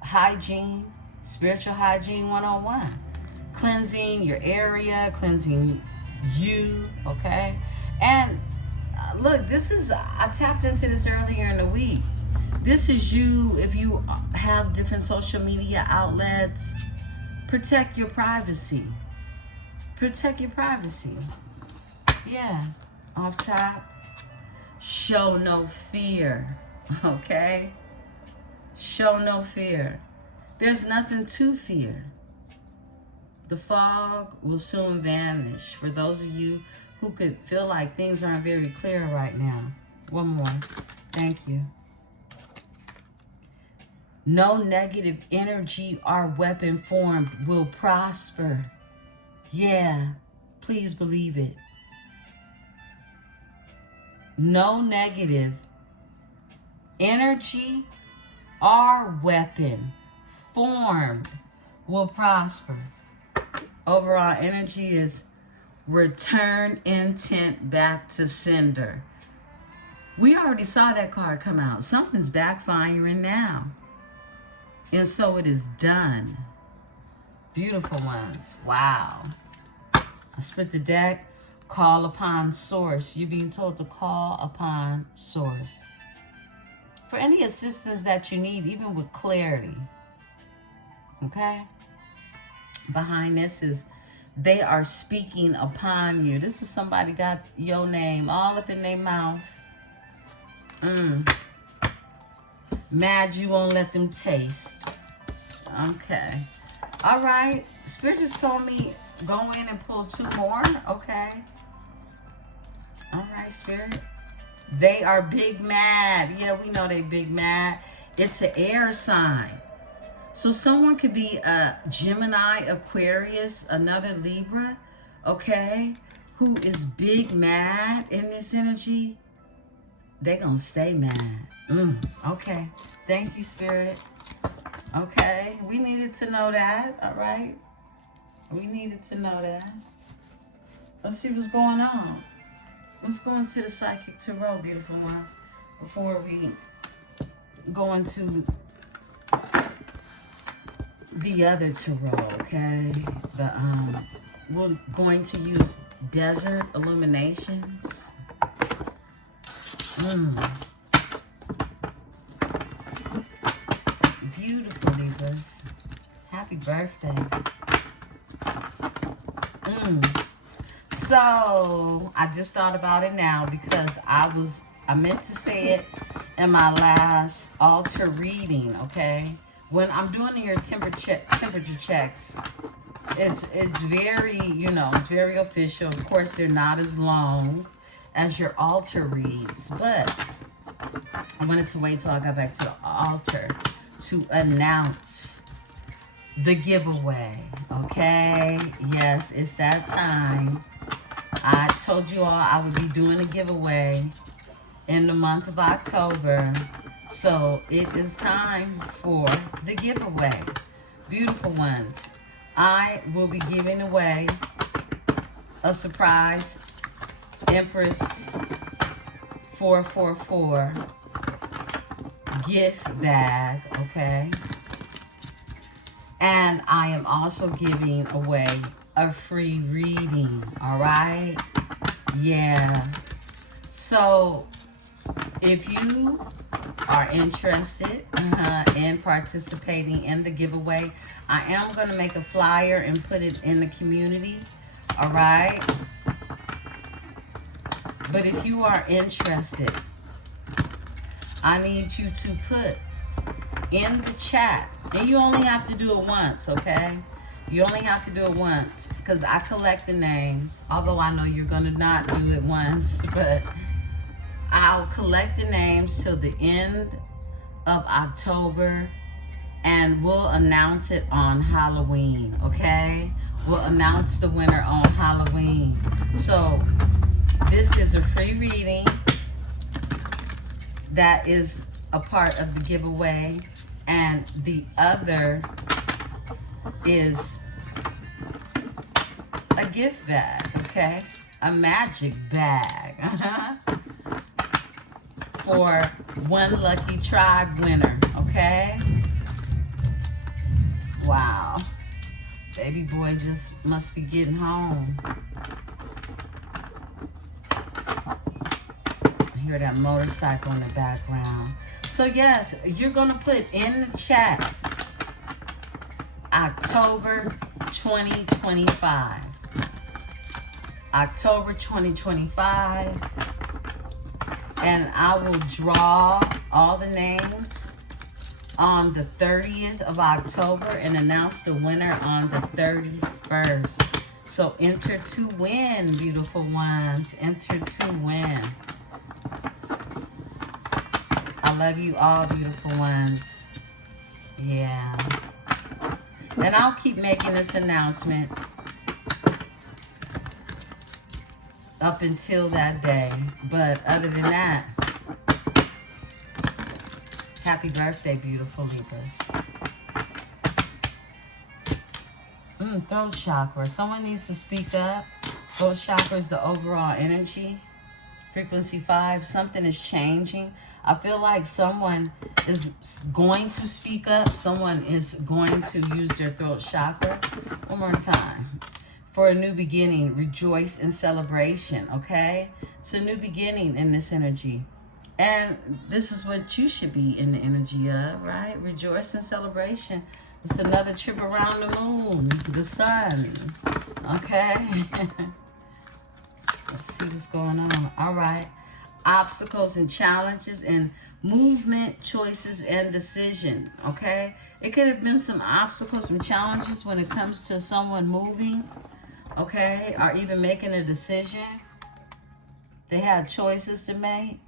hygiene, spiritual hygiene 101. Cleansing your area, cleansing you, okay? And look, this is, I tapped into this earlier in the week. This is you, if you have different social media outlets, protect your privacy. Protect your privacy. Yeah, off top. Show no fear, okay? Show no fear. There's nothing to fear. The fog will soon vanish. For those of you who could feel like things aren't very clear right now. One more. Thank you. No negative energy or weapon formed will prosper. Yeah, please believe it. No negative energy or weapon formed will prosper. Overall energy is return intent back to sender. We already saw that card come out. Something's backfiring now. And so it is done. Beautiful ones. Wow. I split the deck. Call upon source. You're being told to call upon source. For any assistance that you need, even with clarity. Okay? Behind this is they are speaking upon you. This is somebody got your name all up in their mouth. Mad you won't let them taste. Okay. All right. Spirit just told me go in and pull 2 more. Okay. All right, Spirit. They are big mad. Yeah, we know they big mad. It's an air sign. So someone could be a Gemini, Aquarius, another Libra, okay, who is big mad in this energy. They gonna stay mad. Okay. Thank you, Spirit. Okay. We needed to know that. All right. We needed to know that. Let's see what's going on. Let's go into the Psychic Tarot, beautiful ones, before we go into the other tarot, okay? We're going to use Desert Illuminations. Beautiful, Libras. Happy birthday. So, I just thought about it now because I meant to say it in my last altar reading, okay? When I'm doing your temperature checks, it's very, it's very official. Of course, they're not as long as your altar reads, but I wanted to wait till I got back to the altar to announce the giveaway, okay? Yes, it's that time. I told you all I would be doing a giveaway in the month of October. So it is time for the giveaway. Beautiful ones. I will be giving away a surprise Empresse 444 gift bag, okay? And I am also giving away a free reading, all right? Yeah. So if you are interested in participating in the giveaway, I am going to make a flyer and put it in the community, all right? But if you are interested, I need you to put in the chat, and you only have to do it once, okay? You only have to do it once, because I collect the names, although I know you're going to not do it once, but I'll collect the names till the end of October, and we'll announce it on Halloween, okay? We'll announce the winner on Halloween. So this is a free reading that is a part of the giveaway, and the other is a gift bag, okay? A magic bag for one lucky tribe winner, okay? Wow. Baby boy just must be getting home. I hear that motorcycle in the background. So yes, you're gonna put in the chat October 2025. October 2025. And I will draw all the names on the 30th of October and announce the winner on the 31st. So enter to win, beautiful ones. Enter to win. I love you all, beautiful ones. Yeah. And I'll keep making this announcement up until that day. But other than that, happy birthday, beautiful Libras. Throat chakra. Someone needs to speak up. Throat chakra is the overall energy. Frequency 5. Something is changing. I feel like someone is going to speak up. Someone is going to use their throat chakra. One more time. For a new beginning, rejoice in celebration, okay? It's a new beginning in this energy. And this is what you should be in the energy of, right? Rejoice in celebration. It's another trip around the moon, the sun, okay? Let's see what's going on. All right. Obstacles and challenges in movement, choices, and decision, okay? It could have been some obstacles, some challenges when it comes to someone moving, okay, or even making a decision. They had choices to make.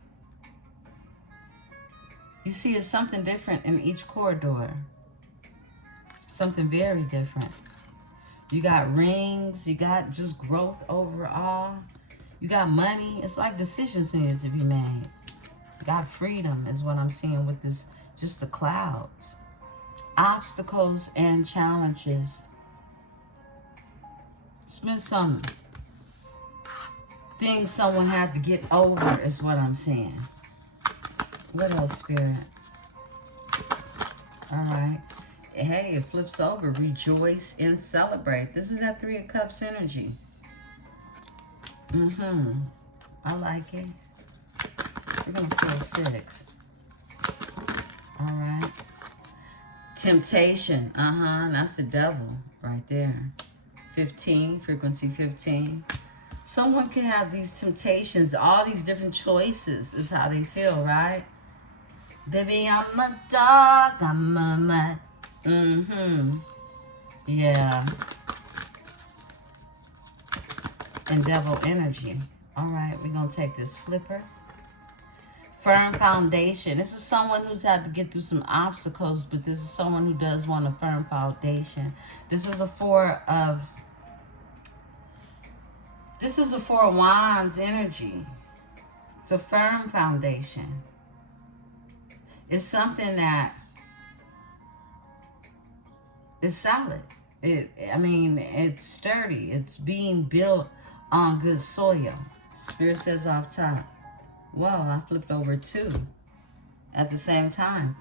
You see, it's something different in each corridor. Something very different. You got rings, you got just growth overall. You got money. It's like decisions needed to be made. You got freedom is what I'm seeing with this, just the clouds. Obstacles and challenges. It's been some things someone had to get over is what I'm seeing. What else, Spirit? All right. Hey, it flips over. Rejoice and celebrate. This is that 3 of Cups energy. I like it. We're going to feel 6. All right. Temptation. That's the devil right there. 15. Frequency 15. Someone can have these temptations. All these different choices is how they feel, right? Baby, I'm a dog. I'm a man. Yeah. And devil energy. All right, we're going to take this flipper. Firm foundation. This is someone who's had to get through some obstacles, but this is someone who does want a firm foundation. This is a 4 of Wands energy. It's a firm foundation. It's something that is solid. It's sturdy. It's being built on good soil. Spirit says off top. Whoa, I flipped over 2 at the same time.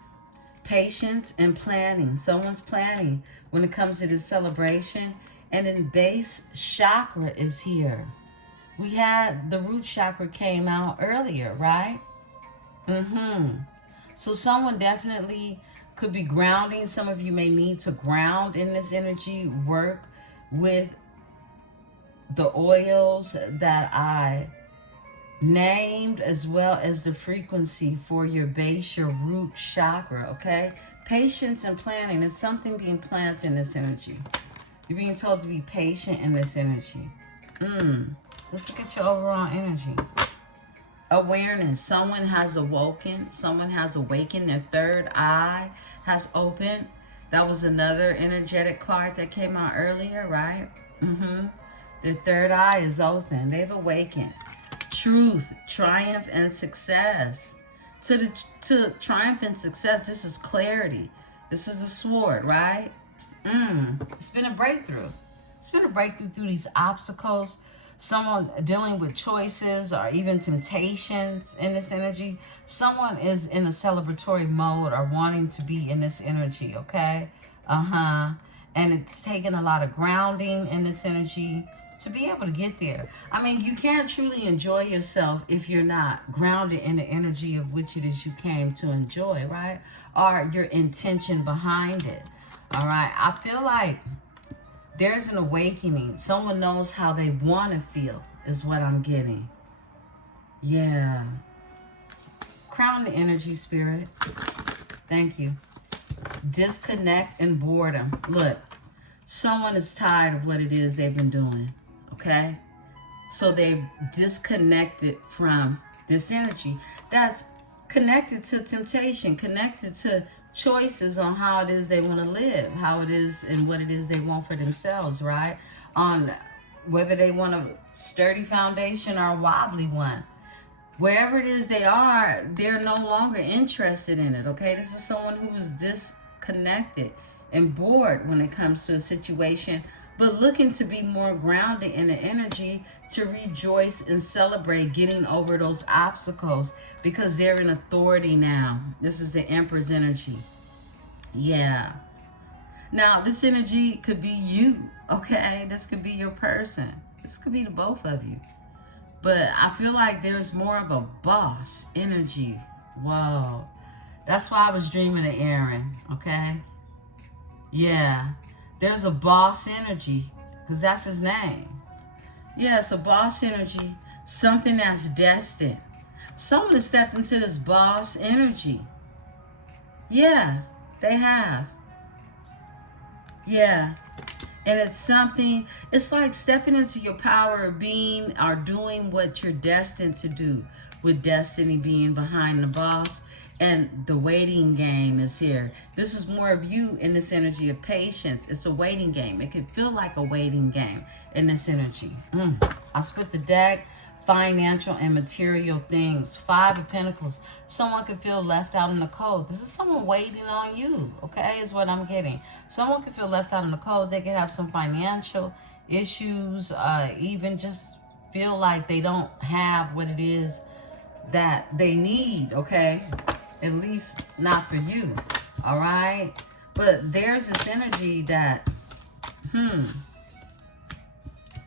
Patience and planning. Someone's planning when it comes to this celebration. And then base chakra is here. We had the root chakra came out earlier, right? So someone definitely could be grounding. Some of you may need to ground in this energy. Work with the oils that I named, as well as the frequency for your base, your root chakra, okay? Patience and planning. There's something being planted in this energy. You're being told to be patient in this energy. Let's look at your overall energy. Awareness. Someone has awoken. Someone has awakened. Their third eye has opened. That was another energetic card that came out earlier, right? Their third eye is open. They've awakened. Truth, triumph, and success. To triumph and success, this is clarity. This is the sword, right? It's been a breakthrough. It's been a breakthrough through these obstacles. Someone dealing with choices or even temptations in this energy. Someone is in a celebratory mode or wanting to be in this energy, okay? And it's taking a lot of grounding in this energy to be able to get there. You can't truly enjoy yourself if you're not grounded in the energy of which it is you came to enjoy, right? Or your intention behind it, all right? I feel like there's an awakening. Someone knows how they want to feel is what I'm getting. Yeah. Crown the energy, Spirit. Thank you. Disconnect and boredom. Look, someone is tired of what it is they've been doing, okay? So they've disconnected from this energy. That's connected to temptation, connected to choices on how it is they want to live, how it is and what it is they want for themselves, right? On whether they want a sturdy foundation or a wobbly one. Wherever it is they are, they're no longer interested in it, okay? This is someone who is disconnected and bored when it comes to a situation, but looking to be more grounded in the energy to rejoice and celebrate getting over those obstacles because they're in authority now. This is the Emperor's energy. Yeah. Now, this energy could be you, okay? This could be your person. This could be the both of you. But I feel like there's more of a boss energy. Whoa. That's why I was dreaming of Aaron, okay? Yeah. There's a boss energy because that's his name. Yeah, it's a boss energy. Something that's destined. Someone has stepped into this boss energy. Yeah, they have. Yeah. And it's something, it's like stepping into your power of being or doing what you're destined to do, with destiny being behind the boss. And the waiting game is here. This is more of you in this energy of patience. It's a waiting game. It can feel like a waiting game in this energy. I split the deck. Financial and material things. 5 of Pentacles. Someone could feel left out in the cold. This is someone waiting on you, okay, is what I'm getting. Someone could feel left out in the cold. They could have some financial issues, even just feel like they don't have what it is that they need, okay? At least not for you, all right? But there's this energy that,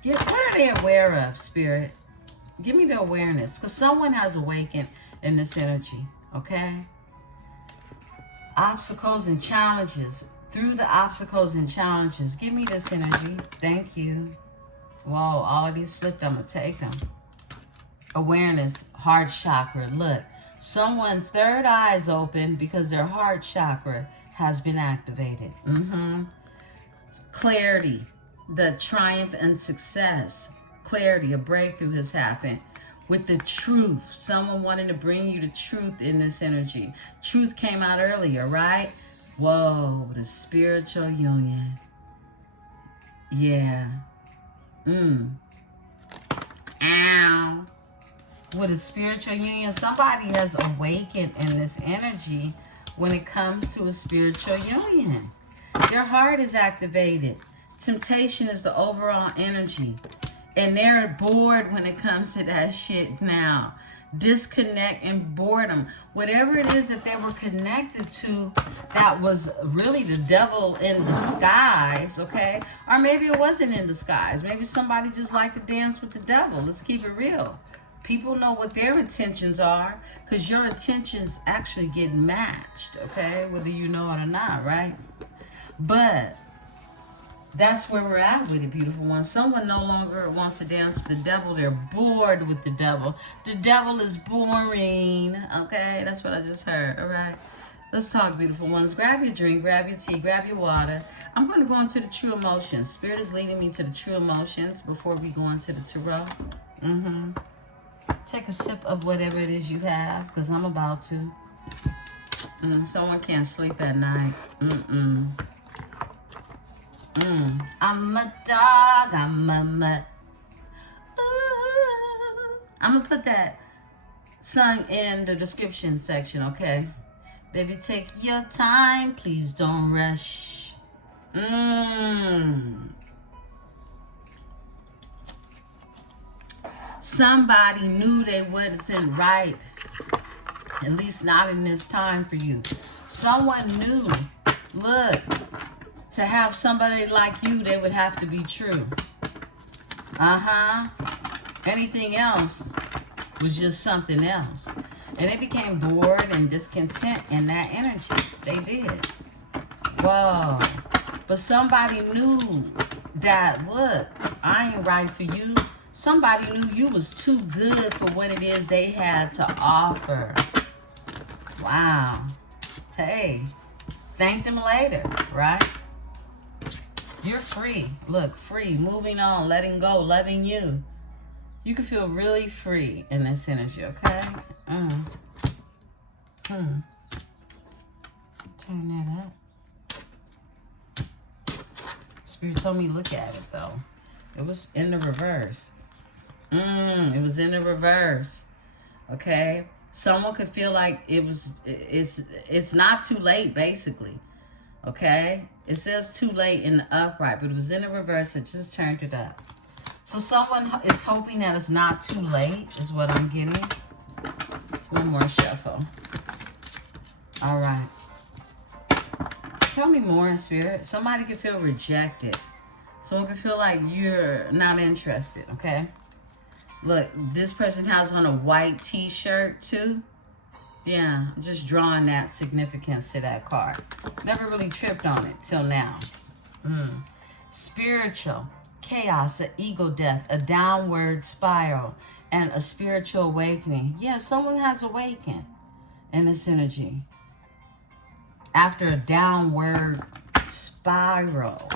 what are they aware of, Spirit? Give me the awareness, because someone has awakened in this energy, okay? Obstacles and challenges. Through the obstacles and challenges. Give me this energy. Thank you. Whoa, all of these flipped. I'm going to take them. Awareness, heart chakra. Look, someone's third eye is open because their heart chakra has been activated. Clarity, the triumph and success. Clarity, a breakthrough has happened with the truth. Someone wanted to bring you the truth in this energy. Truth came out earlier, right? Whoa, the spiritual union. Yeah. Ow. With a spiritual union, somebody has awakened in this energy when it comes to a spiritual union. Their heart is activated. Temptation is the overall energy. And they're bored when it comes to that shit now. Disconnect and boredom. Whatever it is that they were connected to, that was really the devil in disguise, okay? Or maybe it wasn't in disguise. Maybe somebody just liked to dance with the devil. Let's keep it real. People know what their intentions are, because your intentions actually get matched, okay? Whether you know it or not, right? But that's where we're at with it, beautiful one. Someone no longer wants to dance with the devil. They're bored with the devil. The devil is boring. Okay, that's what I just heard. All right, let's talk, beautiful ones. Grab your drink, grab your tea, grab your water. I'm going to go into the true emotions. Spirit is leading me to the true emotions before we go into the tarot. Take a sip of whatever it is you have, because I'm about to. Someone can't sleep at night. I'm a dog, I'm a mutt. I'm gonna put that song in the description section, okay? Baby, take your time, please don't rush. Somebody knew they wasn't right, at least not in this time for you. Someone knew, look, to have somebody like you, they would have to be true. Anything else was just something else. And they became bored and discontent in that energy. They did. Whoa. But somebody knew that, look, I ain't right for you. Somebody knew you was too good for what it is they had to offer. Wow. Hey, thank them later, right? You're free. Look, free. Moving on. Letting go. Loving you. You can feel really free in this energy, okay? Turn that up. Spirit told me look at it, though. It was in the reverse. It was in the reverse. Okay? Someone could feel like it's not too late, basically. Okay? It says too late in the upright, but it was in the reverse. It just turned it up. So someone is hoping that it's not too late, is what I'm getting. It's one more shuffle. All right. Tell me more, Spirit. Somebody could feel rejected. Someone could feel like you're not interested, okay? Look, this person has on a white t-shirt, too. Yeah, I'm just drawing that significance to that card. Never really tripped on it till now. Spiritual, chaos, an ego death, a downward spiral, and a spiritual awakening. Yeah, someone has awakened in this energy after a downward spiral.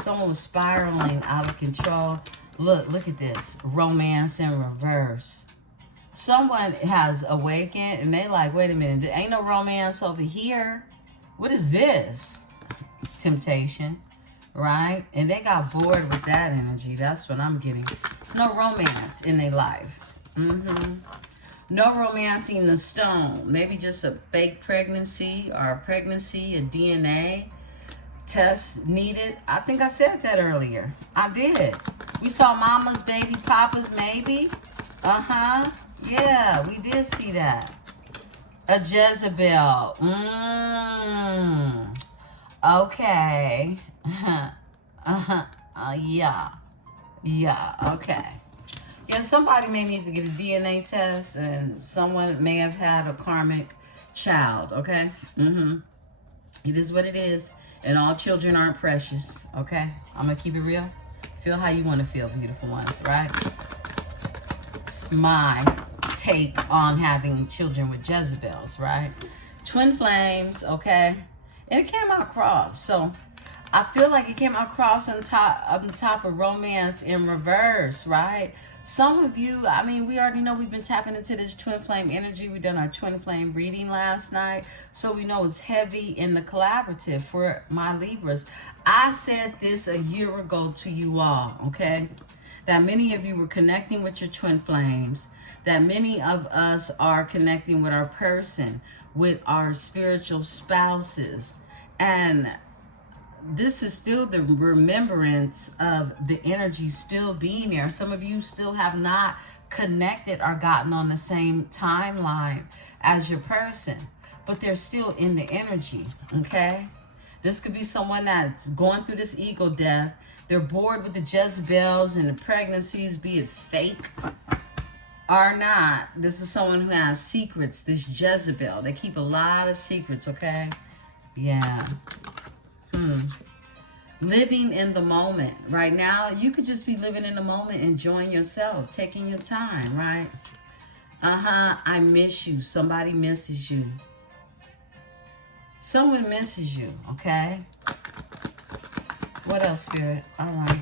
Someone was spiraling out of control. Look at this. Romance in reverse. Someone has awakened and they like, wait a minute, there ain't no romance over here. What is this? Temptation, right? And they got bored with that energy. That's what I'm getting. There's no romance in their life. No romancing the stone. Maybe just a fake pregnancy or a pregnancy, a DNA test needed. I think I said that earlier. I did. We saw mamas, baby, papas, maybe. Yeah, we did see that. A Jezebel. Okay. Yeah, okay. Yeah, somebody may need to get a DNA test, and someone may have had a karmic child, okay? It is what it is, and all children aren't precious, okay? I'm going to keep it real. Feel how you want to feel, beautiful ones, right? It's my take on having children with Jezebels, right? Twin flames, okay? And it came out cross, so I feel like it came out cross on top of romance in reverse, right? Some of you, I mean, we already know we've been tapping into this twin flame energy. We done our twin flame reading last night, so we know it's heavy in the collaborative for my Libras. I said this a year ago to you all, okay? That many of you were connecting with your twin flames, that many of us are connecting with our person, with our spiritual spouses, and this is still the remembrance of the energy still being there. Some of you still have not connected or gotten on the same timeline as your person, but they're still in the energy, okay? This could be someone that's going through this ego death. They're bored with the Jezebels and the pregnancies, be it fake or not. This is someone who has secrets, this Jezebel. They keep a lot of secrets, okay? Yeah. Living in the moment. Right now, you could just be living in the moment, enjoying yourself, taking your time, right? I miss you. Somebody misses you. Someone misses you, okay? What else, Spirit? All right.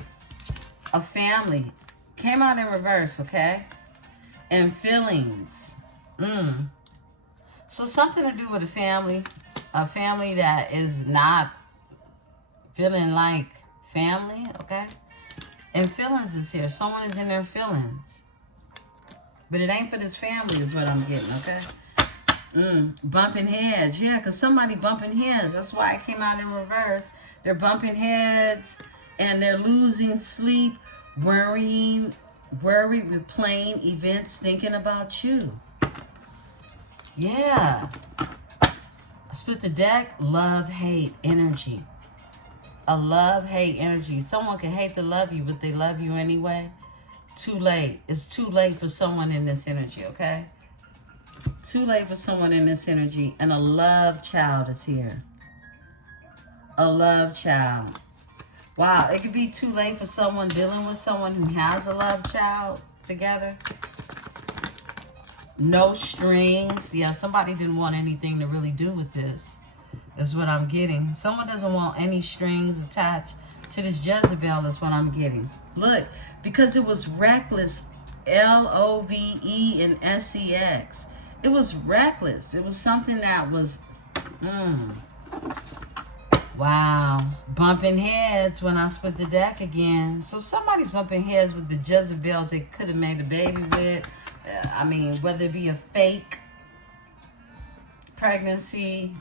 A family. Came out in reverse, okay? And feelings. So something to do with a family that is not feeling like family, okay? And feelings is here. Someone is in their feelings. But it ain't for this family is what I'm getting, okay? Bumping heads. Yeah, because somebody bumping heads. That's why it came out in reverse. They're bumping heads and they're losing sleep, worried, replaying events, thinking about you. Yeah. I split the deck. Love, hate, energy. A love-hate energy. Someone can hate to love you, but they love you anyway. Too late. It's too late for someone in this energy, okay? Too late for someone in this energy. And a love child is here. A love child. Wow, it could be too late for someone dealing with someone who has a love child together. No strings. Yeah, somebody didn't want anything to really do with this. Is what I'm getting. Someone doesn't want any strings attached to this Jezebel is what I'm getting. Look, because it was reckless. L-O-V-E and S-E-X. It was reckless. It was something that was... Wow. Bumping heads when I split the deck again. So somebody's bumping heads with the Jezebel they could have made a baby with. I mean, whether it be a fake pregnancy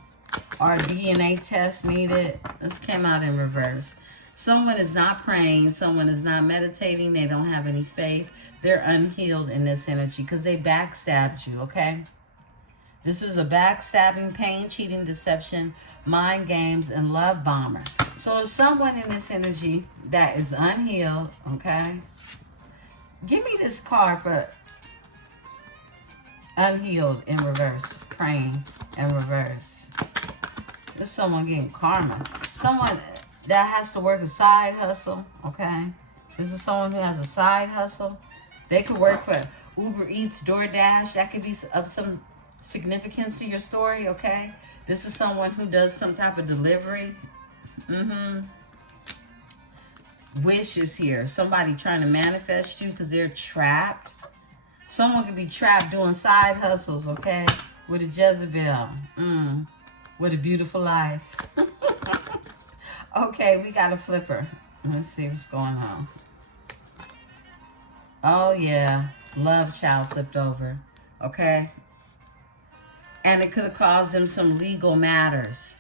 or DNA test needed. This came out in reverse. Someone is not praying. Someone is not meditating. They don't have any faith. They're unhealed in this energy because they backstabbed you, okay? This is a backstabbing, pain, cheating, deception, mind games, and love bomber. So if someone in this energy that is unhealed, okay? Give me this card for unhealed in reverse. Praying in reverse. There's someone getting karma. Someone that has to work a side hustle, okay? This is someone who has a side hustle. They could work for Uber Eats, DoorDash, that could be of some significance to your story, okay? This is someone who does some type of delivery. Wish is here. Somebody trying to manifest you because they're trapped. Someone could be trapped doing side hustles, okay? With a Jezebel. What a beautiful life. Okay, we got a flipper. Let's see what's going on. Oh, yeah. Love child flipped over. Okay? And it could have caused them some legal matters.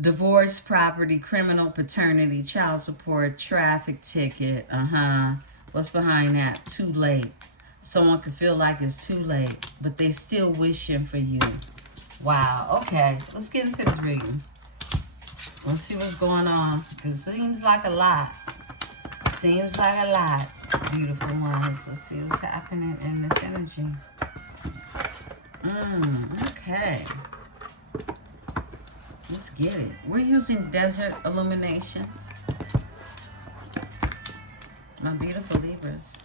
Divorce, property, criminal, paternity, child support, traffic ticket. What's behind that? Too late. Someone could feel like it's too late, but they still wishing for you. Wow. Okay. Let's get into this reading. Let's see what's going on. It seems like a lot. Seems like a lot. Beautiful ones. Let's see what's happening in this energy. Okay. Let's get it. We're using desert illuminations. My beautiful Libras.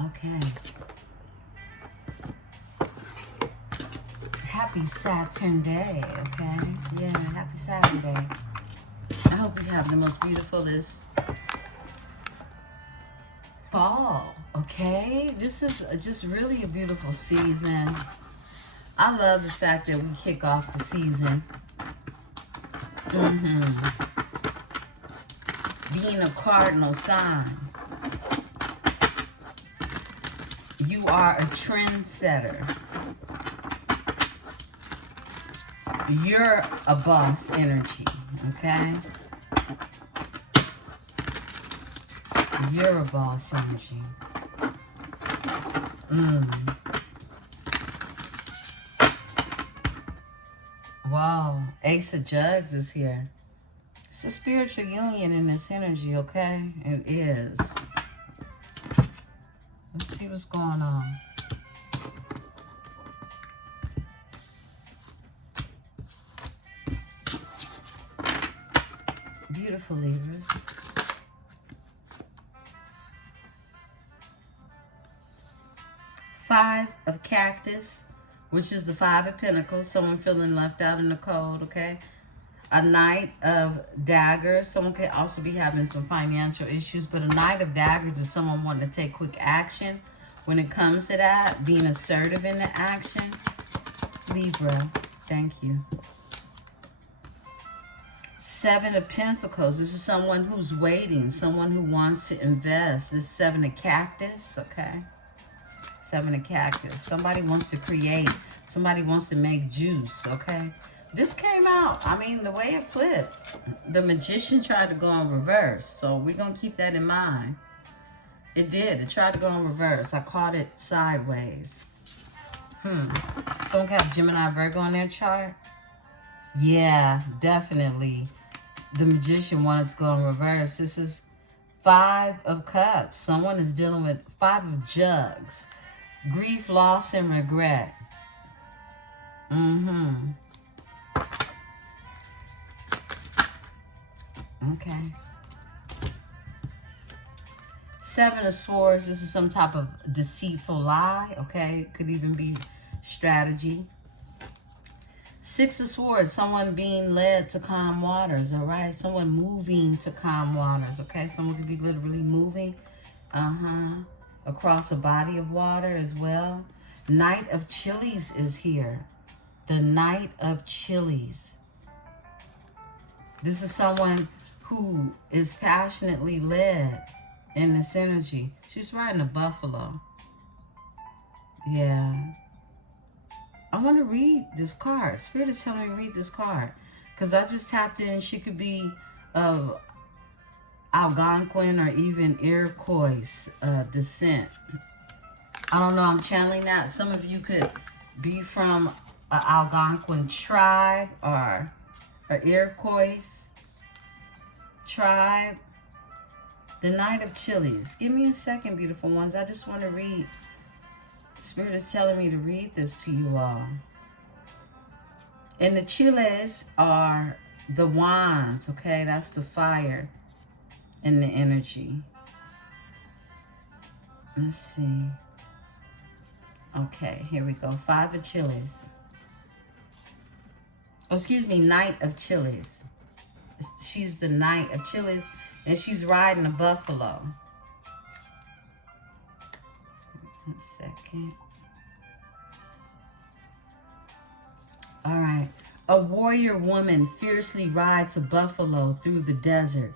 Okay. Happy Saturn day, okay? Yeah, happy Saturday. I hope you have the most beautifulest fall, okay? This is just really a beautiful season. I love the fact that we kick off the season. Being a cardinal sign, you are a trendsetter. You're a boss energy, okay? You're a boss energy. Wow. Ace of Jugs is here. It's a spiritual union in this energy, okay? It is. Let's see what's going on. Beautiful Libras. Five of Cactus, which is the Five of Pentacles. Someone feeling left out in the cold, okay? A Knight of Daggers. Someone could also be having some financial issues, but a Knight of Daggers is someone wanting to take quick action when it comes to that, being assertive in the action. Libra, thank you. Seven of Pentacles. This is someone who's waiting, someone who wants to invest. This Seven of Cactus, okay? Seven of Cactus. Somebody wants to create. Somebody wants to make juice, okay? This came out, I mean, the way it flipped. The Magician tried to go in reverse, so we're going to keep that in mind. It did. It tried to go in reverse. I caught it sideways. Someone got Gemini, Virgo on their chart? Yeah, definitely. The Magician wanted to go in reverse. This is Five of Cups. Someone is dealing with Five of Jugs. Grief, loss, and regret. Okay. Seven of Swords. This is some type of deceitful lie, okay? Could even be strategy. Six of Swords. Someone being led to calm waters, all right? Someone moving to calm waters, okay? Someone could be literally moving. Across a body of water as well. Knight of Chilies is here. The Knight of Chilies. This is someone who is passionately led in this energy. She's riding a buffalo. Yeah. I want to read this card. Spirit is telling me to read this card. Because I just tapped in. She could be of Algonquin or even Iroquois descent. I don't know. I'm channeling that. Some of you could be from an Algonquin tribe or Iroquois tribe. The Knight of Chilies. Give me a second, beautiful ones. I just want to read. Spirit is telling me to read this to you all. And the Chiles are the wands, okay? That's the fire. in the energy. Let's see. Okay, here we go. 5 of chilies. Oh, excuse me, Knight of chilies. She's the Knight of chilies, and she's riding a buffalo. 1 second. All right. A warrior woman fiercely rides a buffalo through the desert.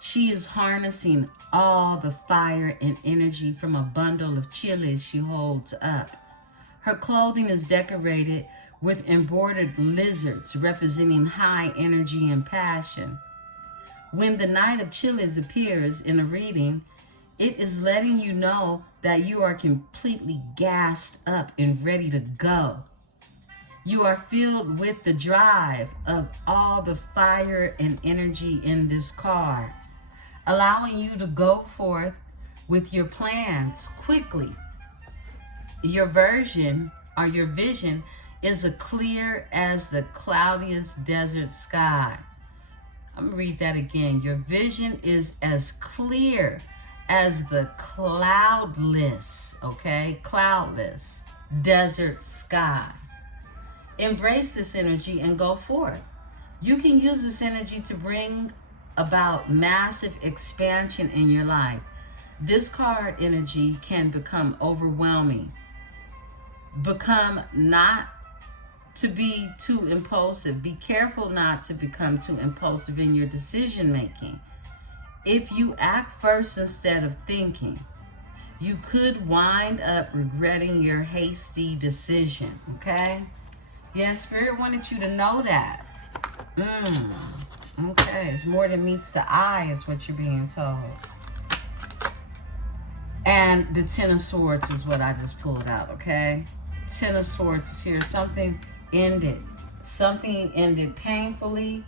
She is harnessing all the fire and energy from a bundle of chilies she holds up. Her clothing is decorated with embroidered lizards representing high energy and passion. When the Knight of Chilies appears in a reading, it is letting you know that you are completely gassed up and ready to go. You are filled with the drive of all the fire and energy in this card, allowing you to go forth with your plans quickly. Your vision is as clear as the cloudiest desert sky. I'm going to read that again. Your vision is as clear as the cloudless desert sky. Embrace this energy and go forth. You can use this energy to bring about massive expansion in your life. This card energy can become overwhelming. Become not to be too impulsive. Be careful not to become too impulsive in your decision making. If you act first instead of thinking, you could wind up regretting your hasty decision, okay? Yeah, Spirit wanted you to know that. Okay, it's more than meets the eye is what you're being told. And the 10 of Swords is what I just pulled out, okay? 10 of Swords is here. Something ended. Something ended painfully.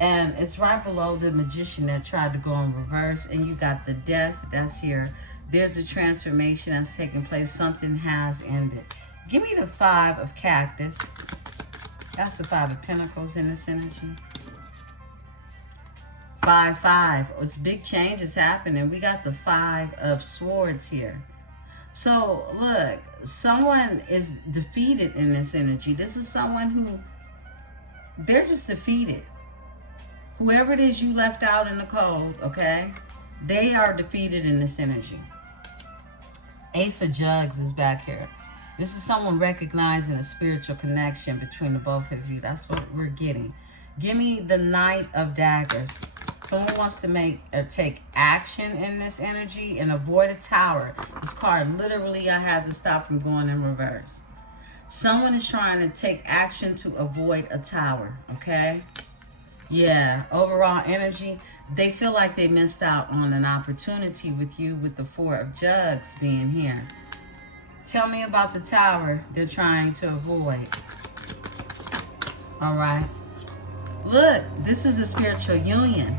And it's right below the Magician that tried to go in reverse. And you got the Death that's here. There's a transformation that's taking place. Something has ended. Give me the 5 of Cactus. That's the 5 of Pentacles in this energy. 5. It's big changes happening. We got the 5 of Swords here. So, look, someone is defeated in this energy. This is someone who, they're just defeated. Whoever it is you left out in the cold, okay, they are defeated in this energy. Ace of Jugs is back here. This is someone recognizing a spiritual connection between the both of you. That's what we're getting. Give me the Knight of Daggers. Someone wants to take action in this energy and avoid a tower. This card, literally, I had to stop from going in reverse. Someone is trying to take action to avoid a tower, okay? Yeah, overall energy, they feel like they missed out on an opportunity with you with the 4 of Jugs being here. Tell me about the tower they're trying to avoid. All right. Look, this is a spiritual union.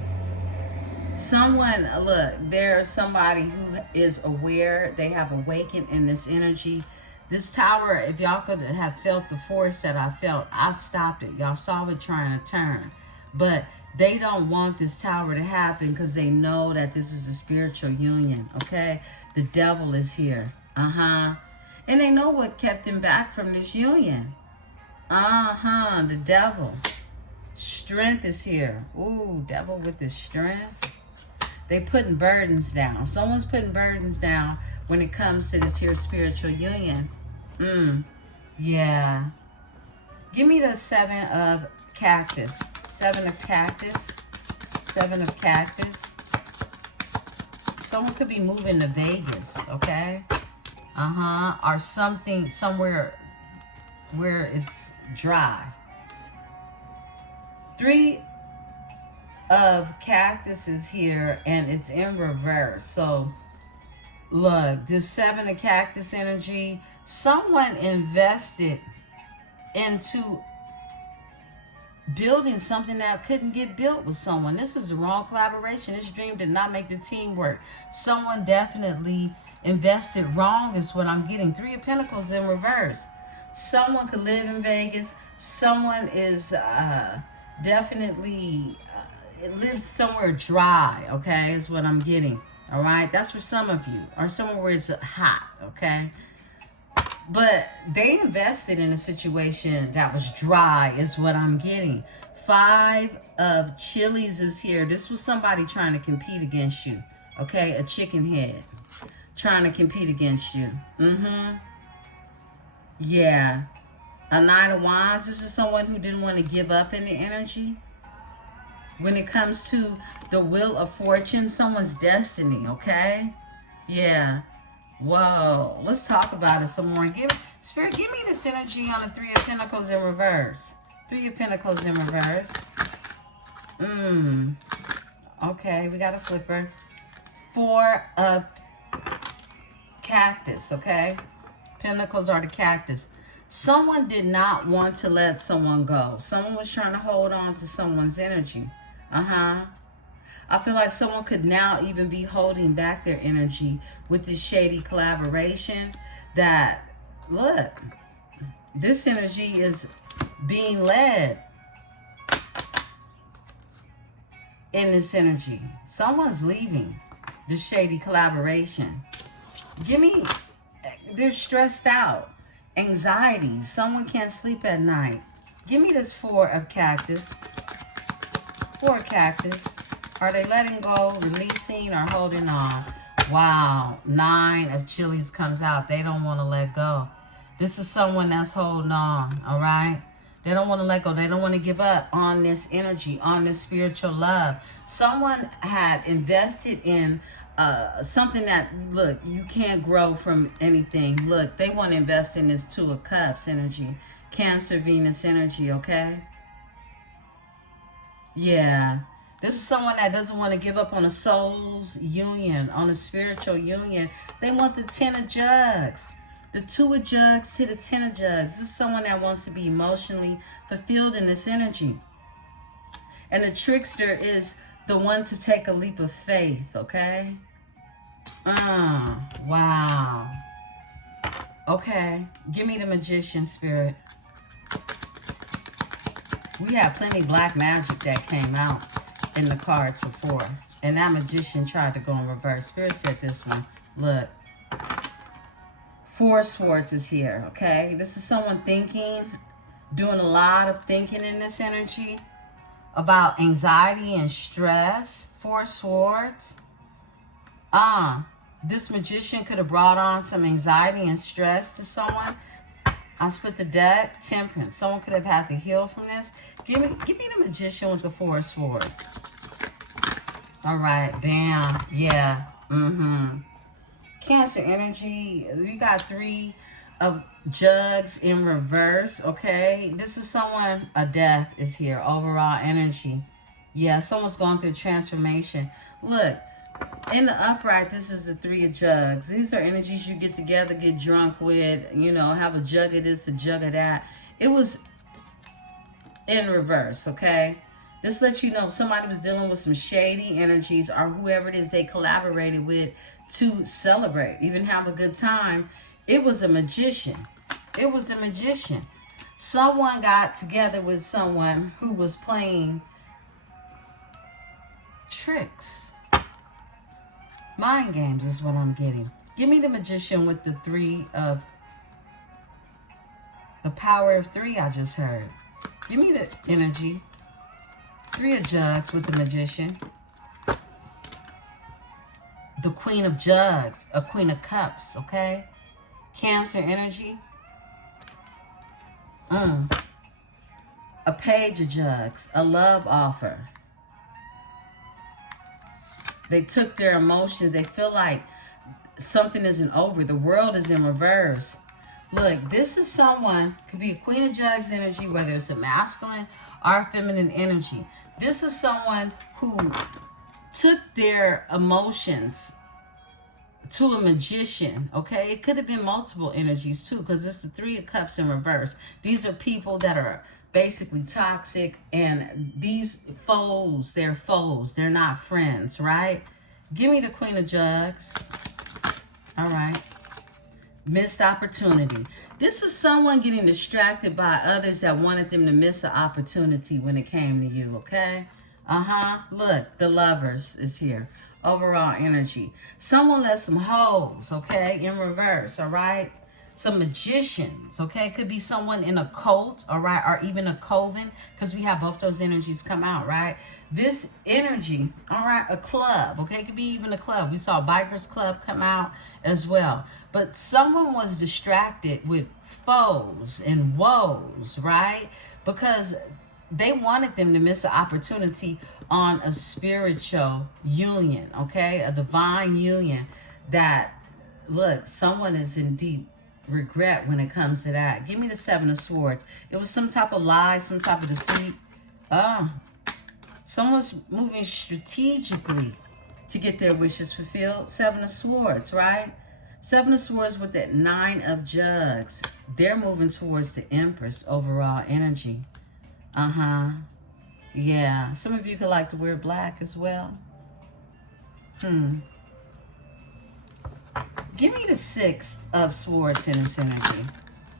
Someone, look, there's somebody who is aware. They have awakened in this energy. This tower, if y'all could have felt the force that I felt, I stopped it. Y'all saw it trying to turn. But they don't want this tower to happen because they know that this is a spiritual union, okay? The devil is here. And they know what kept him back from this union. The devil. Strength is here. Ooh, devil with his strength. They putting burdens down. Someone's putting burdens down when it comes to this here spiritual union. Yeah. Give me the 7 of Cactus. 7 of Cactus. 7 of Cactus. Someone could be moving to Vegas, okay? Or something, somewhere where it's dry. 3 of Cactus is here and it's in reverse. So look, this 7 of Cactus energy, someone invested into building something that couldn't get built with someone. This is the wrong collaboration. This dream did not make the team work. Someone definitely invested wrong is what I'm getting. 3 of Pentacles in reverse. Someone could live in Vegas. Someone is definitely it lives somewhere dry, okay, is what I'm getting. All right, that's for some of you, or somewhere where it's hot, okay. But they invested in a situation that was dry, is what I'm getting. 5 of chilies is here. This was somebody trying to compete against you, okay? A chicken head trying to compete against you. Yeah. A 9 of Wands. This is someone who didn't want to give up in the energy. When it comes to the wheel of fortune, someone's destiny, okay? Yeah. Whoa. Let's talk about it some more. Spirit, give me this energy on the 3 of Pentacles in reverse. 3 of Pentacles in reverse. Okay, we got a flipper. 4 of Cactus, okay? Pentacles are the cactus. Someone did not want to let someone go. Someone was trying to hold on to someone's energy. I feel like someone could now even be holding back their energy with this shady collaboration that, look, this energy is being led in this energy. Someone's leaving this shady collaboration. They're stressed out. Anxiety. Someone can't sleep at night. Give me this 4 of Cactus. 4 of Cactus. Are they letting go, releasing, or holding on? Wow. 9 of Chilies comes out. They don't want to let go. This is someone that's holding on, all right? They don't want to let go. They don't want to give up on this energy, on this spiritual love. Someone had invested in something that, look, you can't grow from anything. Look, they want to invest in this 2 of Cups energy. Cancer, Venus energy, okay? Yeah. This is someone that doesn't want to give up on a soul's union, on a spiritual union. They want the 10 of Jugs. The 2 of Jugs to the 10 of Jugs. This is someone that wants to be emotionally fulfilled in this energy. And the trickster is the one to take a leap of faith, okay? Wow. Okay. Give me the Magician, Spirit. We had plenty of black magic that came out in the cards before. And that Magician tried to go in reverse. Spirit said this one. Look. 4 Swords is here, okay? This is someone thinking, doing a lot of thinking in this energy about anxiety and stress. 4 Swords. This Magician could have brought on some anxiety and stress to someone. I split the deck. Temperance. Someone could have had to heal from this. Give me the Magician with the 4 Swords. All right. Bam. Yeah. Cancer energy. We got 3 of Jugs in reverse. Okay. This is someone, a death is here. Overall energy. Yeah. Someone's going through transformation. Look. In the upright, this is the 3 of Jugs. These are energies you get together, get drunk with, you know, have a jug of this, a jug of that. It was in reverse, okay? This lets you know somebody was dealing with some shady energies, or whoever it is they collaborated with to celebrate, even have a good time. It was a magician. It was a magician. Someone got together with someone who was playing tricks. Mind games is what I'm getting. Give me the Magician with the 3 of... the power of 3 I just heard. Give me the energy. 3 of Jugs with the Magician. The Queen of Jugs. A Queen of Cups, okay? Cancer energy. A Page of Jugs. A love offer. They took their emotions. They feel like something isn't over. The world is in reverse. Look, this is someone, could be a Queen of Jugs energy, whether it's a masculine or a feminine energy. This is someone who took their emotions to a magician, okay? It could have been multiple energies too, because it's the 3 of Cups in reverse. These are people that are basically toxic, and these foes, they're foes. They're not friends, right? Give me the Queen of Jugs. All right. Missed opportunity. This is someone getting distracted by others that wanted them to miss an opportunity when it came to you, okay? Look, the Lovers is here. Overall energy. Someone let some hoes, okay, in reverse, all right? Some magicians, okay? Could be someone in a cult, all right? Or even a coven, because we have both those energies come out, right? This energy, all right, a club, okay? It could be even a club. We saw a Bikers Club come out as well. But someone was distracted with foes and woes, right? Because they wanted them to miss an opportunity on a spiritual union, okay? A divine union that, look, someone is in deep regret when it comes to that. Give me the Seven of Swords. It was some type of lie, some type of deceit. Someone's moving strategically to get their wishes fulfilled. Seven of Swords, right? Seven of Swords with that Nine of Jugs. They're moving towards the Empress overall energy. Yeah. Some of you could like to wear black as well. Give me the Six of Swords in this energy.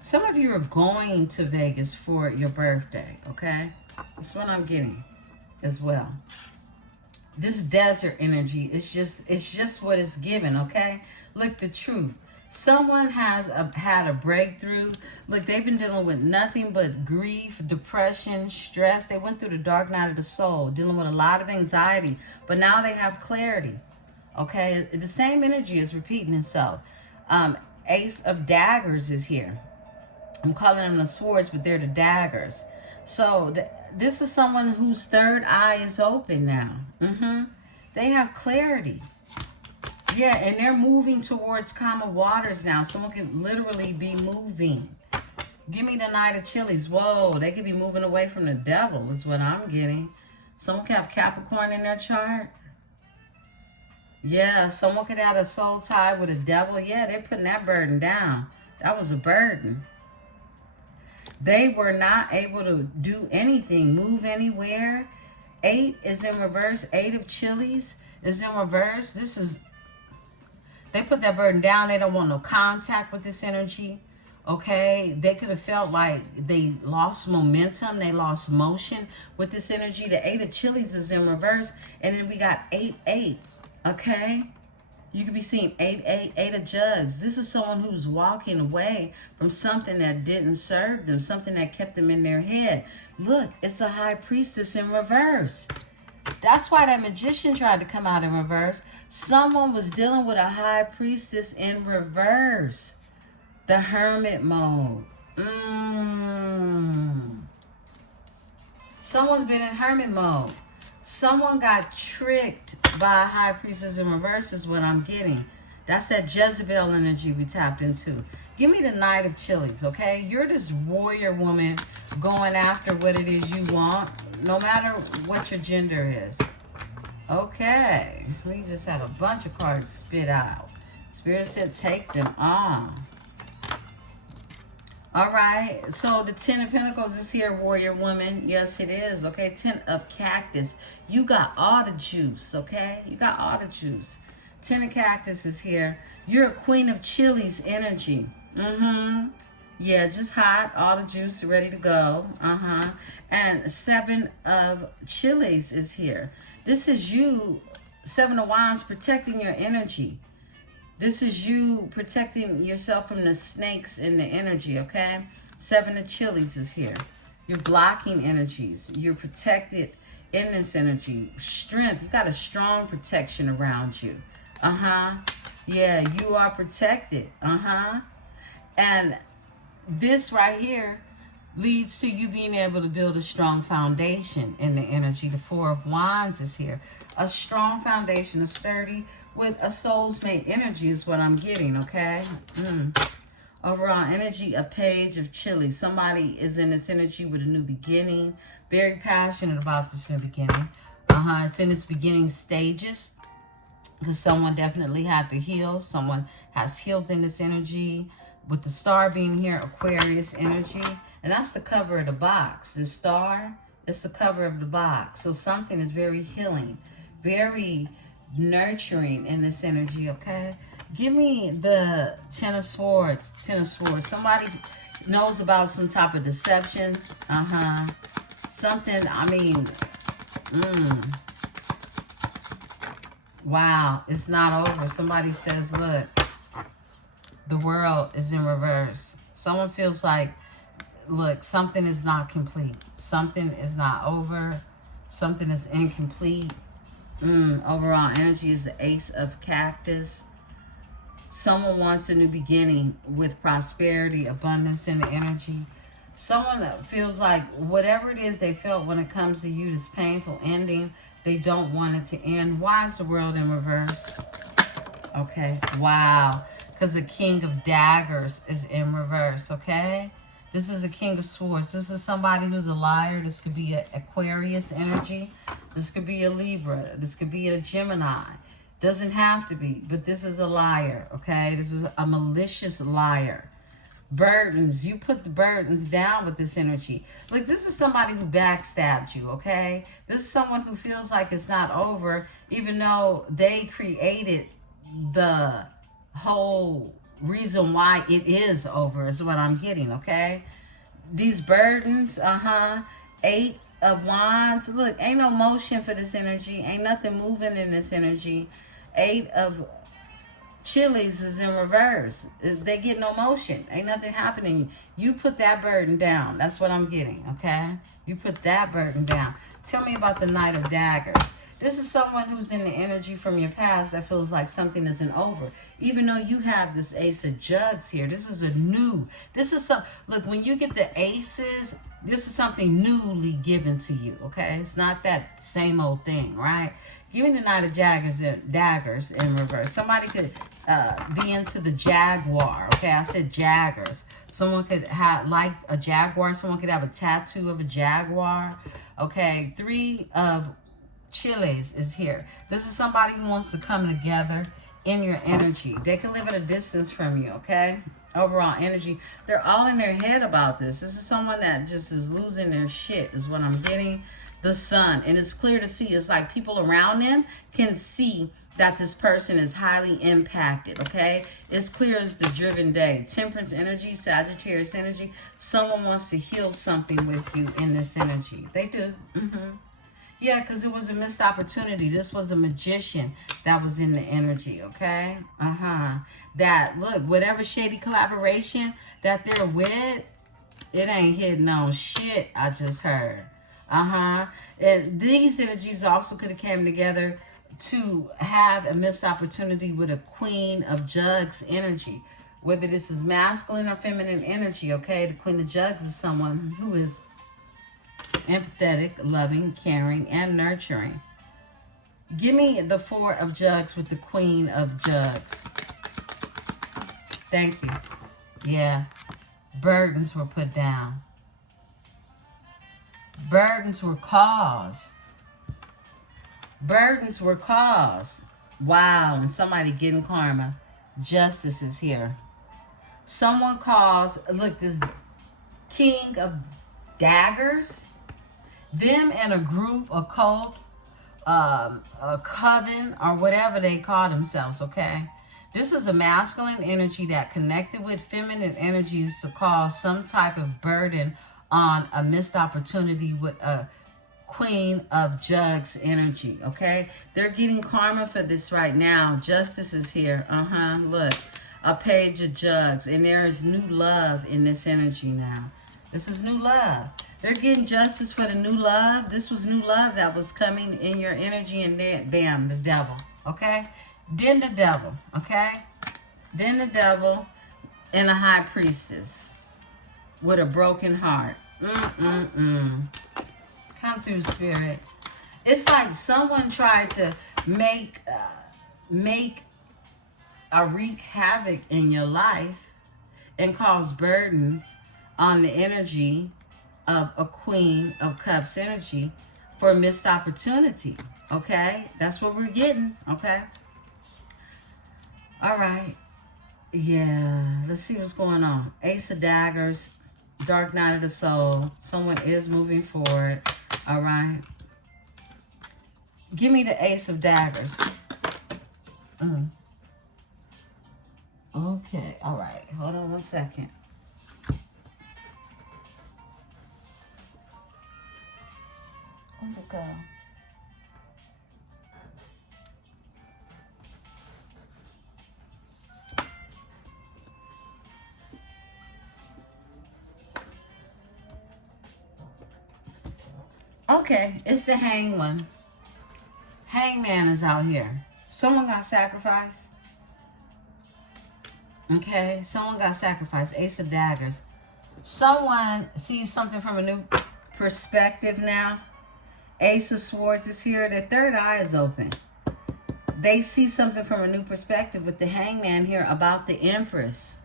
Some of you are going to Vegas for your birthday, okay? That's what I'm getting as well. This desert energy, it's just what it's given, okay? Look, the truth. Someone has had a breakthrough. Look, they've been dealing with nothing but grief, depression, stress. They went through the dark night of the soul, dealing with a lot of anxiety. But now they have clarity, okay? The same energy is repeating itself. Ace of Daggers is here. I'm calling them the swords, but they're the daggers. So this is someone whose third eye is open now. They have clarity. Yeah, and they're moving towards calmer waters now. Someone could literally be moving. Give me the Knight of Chilies. Whoa, they could be moving away from the devil is what I'm getting. Someone could have Capricorn in their chart. Yeah, someone could have a soul tie with a devil. Yeah, they're putting that burden down. That was a burden. They were not able to do anything, move anywhere. 8 is in reverse. 8 of Chilies is in reverse. This is... They put that burden down. They don't want no contact with this energy. Okay? They could have felt like they lost momentum. They lost motion with this energy. The 8 of Chilies is in reverse. And then we got 8, 8. Okay? You could be seeing 8, 8, 8 of Jugs. This is someone who's walking away from something that didn't serve them. Something that kept them in their head. Look, it's a High Priestess in reverse. That's why that Magician tried to come out in reverse. Someone was dealing with a High Priestess in reverse. The Hermit mode. Someone's been in Hermit mode. Someone got tricked by a High Priestess in reverse is what I'm getting. That's that Jezebel energy we tapped into. Give me the Knight of Chilies, okay? You're this warrior woman going after what it is you want, no matter what your gender is. Okay. We just had a bunch of cards spit out. Spirit said take them on. All right. So the 10 of Pentacles is here, warrior woman. Yes, it is. Okay. 10 of Cactus. You got all the juice, okay? You got all the juice. 10 of Cactus is here. You're a Queen of Chilies energy. Yeah, just hot. All the juice ready to go. And 7 of Chilies is here. This is you, 7 of Wands, protecting your energy. This is you protecting yourself from the snakes in the energy, okay? 7 of Chilies is here. You're blocking energies. You're protected in this energy. Strength. You got a strong protection around you. Yeah, you are protected. And this right here leads to you being able to build a strong foundation in the energy. The 4 of Wands is here. A strong foundation, a sturdy, with a soul's mate energy is what I'm getting, okay? Overall energy, a Page of Chilies. Somebody is in this energy with a new beginning. Very passionate about this new beginning. It's in its beginning stages. Because someone definitely had to heal. Someone has healed in this energy. With the star being here, Aquarius energy. And that's the cover of the box. The star is the cover of the box. So something is very healing. Very nurturing in this energy, okay? Give me the 10 of Swords. 10 of Swords. Somebody knows about some type of deception. Something, I mean, Wow, it's not over. Somebody says, look, the world is in reverse. Someone feels like, look, something is not complete. Something is not over. Something is incomplete. Overall energy is the Ace of Cactus. Someone wants a new beginning with prosperity, abundance in the energy. Someone that feels like whatever it is they felt when it comes to you, this painful ending, they don't want it to end. Why is the world in reverse? Okay, wow. Because the King of Daggers is in reverse, okay? This is a King of Swords. This is somebody who's a liar. This could be an Aquarius energy. This could be a Libra. This could be a Gemini. Doesn't have to be, but this is a liar, okay? This is a malicious liar. Burdens. You put the burdens down with this energy. Like, this is somebody who backstabbed you, okay? This is someone who feels like it's not over, even though they created the whole reason why it is over, is what I'm getting, okay? These burdens, 8 of Wands. Look, ain't no motion for this energy. Ain't nothing moving in this energy. 8 of Chilies is in reverse. They get no motion. Ain't nothing happening. You put that burden down. That's what I'm getting, okay? You put that burden down. Tell me about the Knight of Daggers. This is someone who's in the energy from your past that feels like something isn't over. Even though you have this Ace of Jugs here. This is look, when you get the aces, this is something newly given to you, okay? It's not that same old thing, right? Give me the Knight of Daggers in reverse. Somebody could be into the Jaguar, okay? I said Jaggers. Someone could have, like a Jaguar. Someone could have a tattoo of a Jaguar, okay? 3 of Chiles is here. This is somebody who wants to come together in your energy. They can live at a distance from you, okay? Overall energy. They're all in their head about this. This is someone that just is losing their shit, is what I'm getting. The Sun. And it's clear to see. It's like people around them can see that this person is highly impacted, okay? It's clear as the driven day. Temperance energy, Sagittarius energy. Someone wants to heal something with you in this energy. They do. Yeah, because it was a missed opportunity. This was a magician that was in the energy, okay? That, look, whatever shady collaboration that they're with, it ain't hitting on shit, I just heard. And these energies also could have came together to have a missed opportunity with a Queen of Jugs energy. Whether this is masculine or feminine energy, okay? The Queen of Jugs is someone who is empathetic, loving, caring, and nurturing. Give me the 4 of Jugs with the Queen of Jugs. Thank you. Yeah. Burdens were put down. Burdens were caused. Burdens were caused. Wow. And somebody getting karma. Justice is here. Someone caused, look, this King of Daggers, them and a group, a cult, a coven, or whatever they call themselves, okay? This is a masculine energy that connected with feminine energies to cause some type of burden on a missed opportunity with a Queen of Jugs energy, okay? They're getting karma for this right now. Justice is here. Look, a Page of Jugs, and there is new love in this energy now. This is new love. They're getting justice for the new love. This was new love that was coming in your energy, and then, bam, the devil, okay? Then the devil, okay? Then the devil and a high priestess with a broken heart. Come through, Spirit. It's like someone tried to make a wreak havoc in your life and cause burdens on the energy of a Queen of Cups energy for a missed opportunity, okay? That's what we're getting, okay? All right. Yeah, let's see what's going on. Ace of Daggers, Dark Night of the Soul. Someone is moving forward, all right? Give me the Ace of Daggers. Okay, all right. Hold on one second. Where'd it go? Okay, it's the hang one. Hangman is out here. Someone got sacrificed. Okay, someone got sacrificed. Ace of daggers. Someone sees something from a new perspective now. Ace of swords is here. Their third eye is open. They see something from a new perspective with the hangman here about the Empress.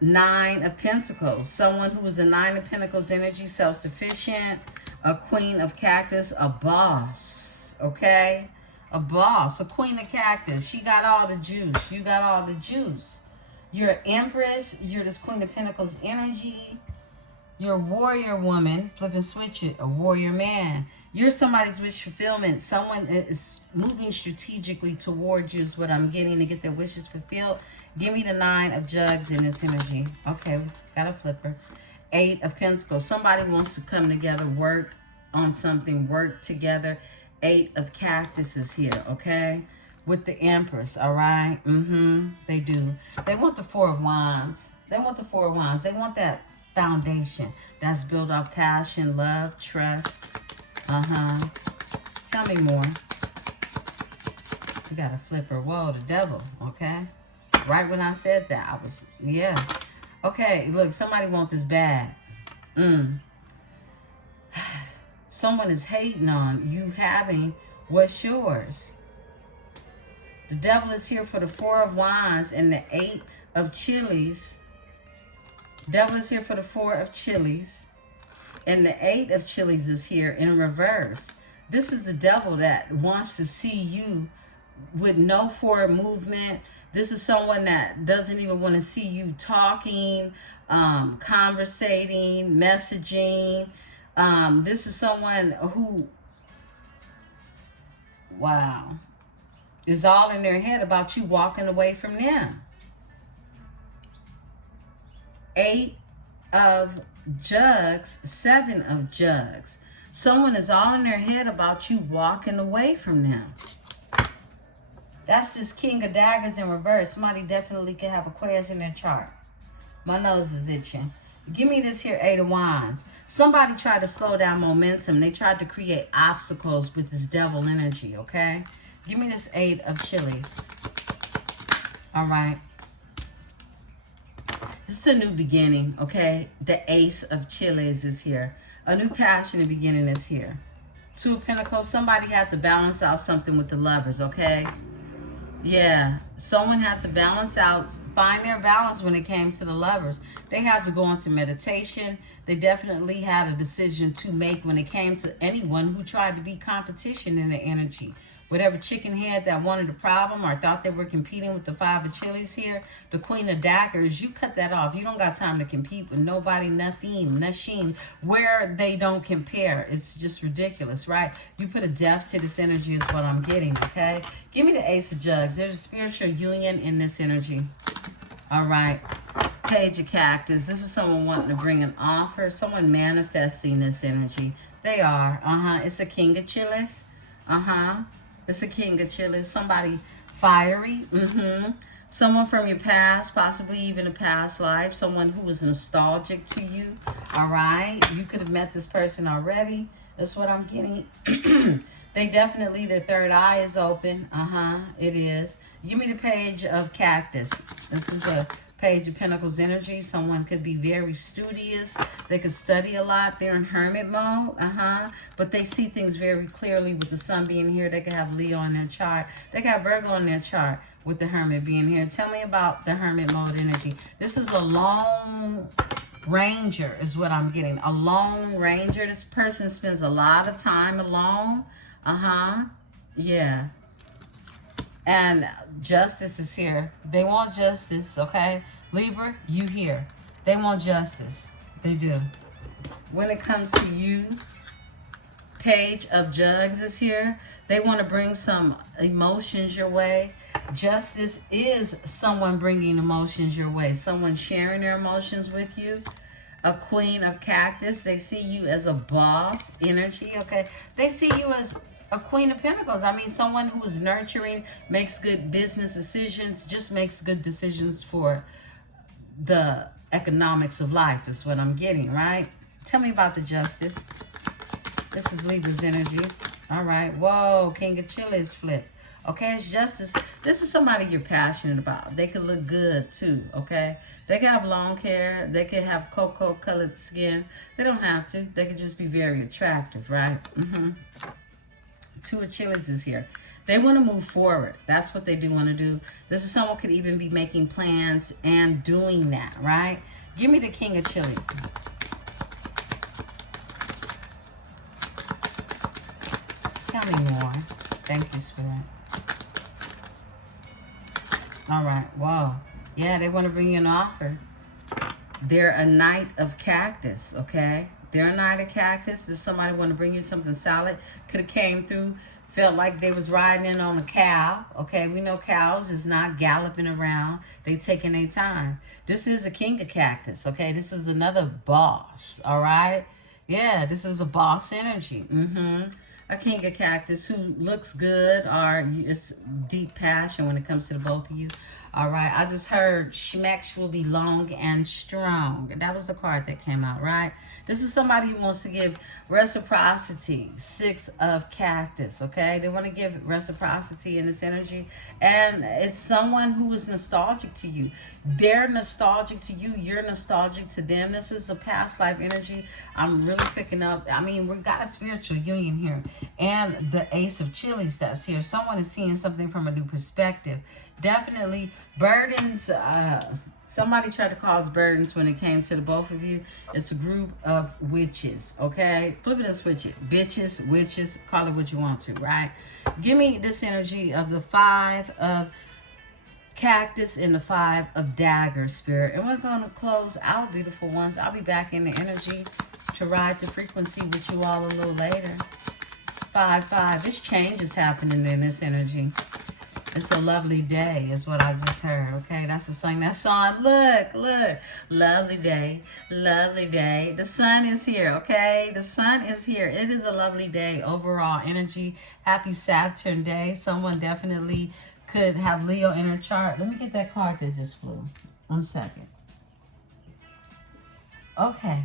Nine of Pentacles. Someone who is a Nine of Pentacles energy, self-sufficient. A Queen of Cactus, a boss. Okay? A boss, a Queen of Cactus. She got all the juice. You got all the juice. You're an Empress. You're this Queen of Pentacles energy. You're a warrior woman. Flip and switch it. A warrior man. You're somebody's wish fulfillment. Someone is moving strategically towards you is what I'm getting to get their wishes fulfilled. Give me the Nine of Jugs in this energy. Okay, got a flipper. Eight of Pentacles. Somebody wants to come together, work on something, work together. Eight of Cactuses here, okay? With the Empress, all right? They do. They want the Four of Wands. They want the Four of Wands. They want that foundation that's built off passion, love, trust. Tell me more. You got a flipper. Whoa, the devil, okay? Right when I said that, I was, yeah. Okay, look, somebody wants this bad. Someone is hating on you having what's yours. The devil is here for the Four of Wands and the Eight of Chilies. Devil is here for the Four of Chilies. And the Eight of Chilies is here in reverse. This is the devil that wants to see you with no forward movement. This is someone that doesn't even want to see you talking, conversating, messaging. This is someone who, wow, is all in their head about you walking away from them. Eight of Jugs, Seven of Jugs. Someone is all in their head about you walking away from them. That's this King of Daggers in reverse. Somebody definitely can have Aquarius in their chart. My nose is itching. Give me this here Eight of Wands. Somebody tried to slow down momentum. They tried to create obstacles with this devil energy, okay? Give me this Eight of Chilies. All right. This is a new beginning, okay? The Ace of Chilies is here. A new passionate beginning is here. Two of Pentacles. Somebody had to balance out something with the Lovers, okay? Yeah, someone had to balance out, find their balance when it came to the Lovers. They had to go into meditation. They definitely had a decision to make when it came to anyone who tried to be competition in the energy. Whatever chicken head that wanted a problem or thought they were competing with the Five of Chilies here, the Queen of Daggers, you cut that off. You don't got time to compete with nobody, nothing, where they don't compare. It's just ridiculous, right? You put a death to this energy is what I'm getting, okay? Give me the Ace of Jugs. There's a spiritual union in this energy. All right. Page of Cactus. This is someone wanting to bring an offer. Someone manifesting this energy. They are. It's a King of Chilies. It's a King of Chilies. Somebody fiery. Someone from your past, possibly even a past life. Someone who was nostalgic to you. All right. You could have met this person already. That's what I'm getting. They definitely, their third eye is open. It is. Give me the Page of Cactus. This is a Page of Pentacles energy. Someone could be very studious. They could study a lot. They're in hermit mode. But they see things very clearly with the sun being here. They could have Leo in their chart. They could have Virgo in their chart with the hermit being here. Tell me about the hermit mode energy. This is a lone ranger is what I'm getting. A lone ranger. This person spends a lot of time alone. Yeah. And justice is here. They want justice, okay? Libra, you here. They want justice. They do. When it comes to you, Page of Jugs is here. They want to bring some emotions your way. Justice is someone bringing emotions your way. Someone sharing their emotions with you. A Queen of Cactus. They see you as a boss energy, okay? They see you as a Queen of Pentacles. I mean, someone who is nurturing, makes good business decisions, just makes good decisions for the economics of life is what I'm getting, right? Tell me about the Justice. This is Libra's energy. All right. Whoa, King of Chilies flip. Okay, it's Justice. This is somebody you're passionate about. They could look good too, okay? They can have long hair. They can have cocoa-colored skin. They don't have to. They could just be very attractive, right? Two of Chilies is here. They want to move forward. That's what they do want to do. This is someone could even be making plans and doing that, right? Give me the King of Chilies. Tell me more. Thank you, Spirit. All right. Wow. Yeah, they want to bring you an offer. They're a Knight of Cactus, okay? They're a Knight of Cactus. Does somebody want to bring you something solid? Could have came through, felt like they was riding in on a cow, okay? We know cows is not galloping around. They taking their time. This is a King of Cactus, okay? This is another boss, all right? Yeah, this is a boss energy. A King of Cactus who looks good, or it's deep passion when it comes to the both of you. All right, I just heard Schmex will be long and strong. That was the card that came out, right? This is somebody who wants to give reciprocity. Six of Cactus, okay? They want to give reciprocity in this energy. And it's someone who is nostalgic to you. They're nostalgic to you. You're nostalgic to them. This is a past life energy. I'm really picking up. I mean, we've got a spiritual union here. And the Ace of Chilies that's here. Someone is seeing something from a new perspective. Definitely burdens. Somebody tried to cause burdens when it came to the both of you. It's a group of witches, okay? Flip it and switch it. Bitches, witches, call it what you want to, right? Give me this energy of the Five of Cactus and the Five of Daggers, Spirit. And we're going to close out, beautiful ones. I'll be back in the energy to ride the frequency with you all a little later. 5-5. This change is happening in this energy. It's a lovely day is what I just heard, okay? That's the song. That song, look. Lovely day, lovely day. The sun is here, okay? The sun is here. It is a lovely day. Overall energy. Happy Saturn day. Someone definitely could have Leo in her chart. Let me get that card that just flew. 1 second. Okay.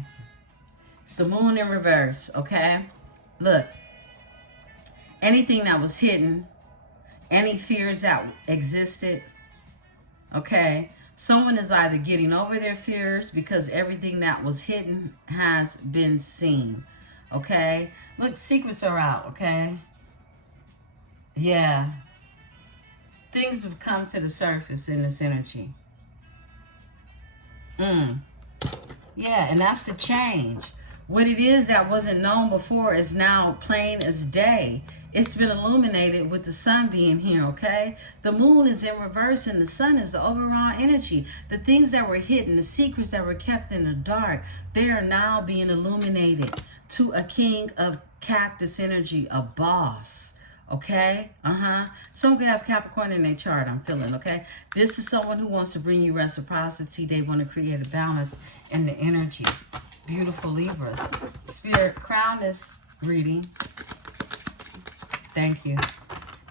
It's the moon in reverse, okay? Look. Anything that was hidden, any fears that existed, okay? Someone is either getting over their fears because everything that was hidden has been seen, okay? Look, secrets are out, okay? Yeah. Things have come to the surface in this energy. Yeah, and that's the change. What it is that wasn't known before is now plain as day. It's been illuminated with the sun being here, okay? The moon is in reverse and the sun is the overall energy. The things that were hidden, the secrets that were kept in the dark, they are now being illuminated to a King of Cactus energy, a boss, okay? Someone could have Capricorn in their chart, I'm feeling, okay? This is someone who wants to bring you reciprocity. They want to create a balance in the energy. Beautiful Libras. Spirit, crown this reading. Thank you.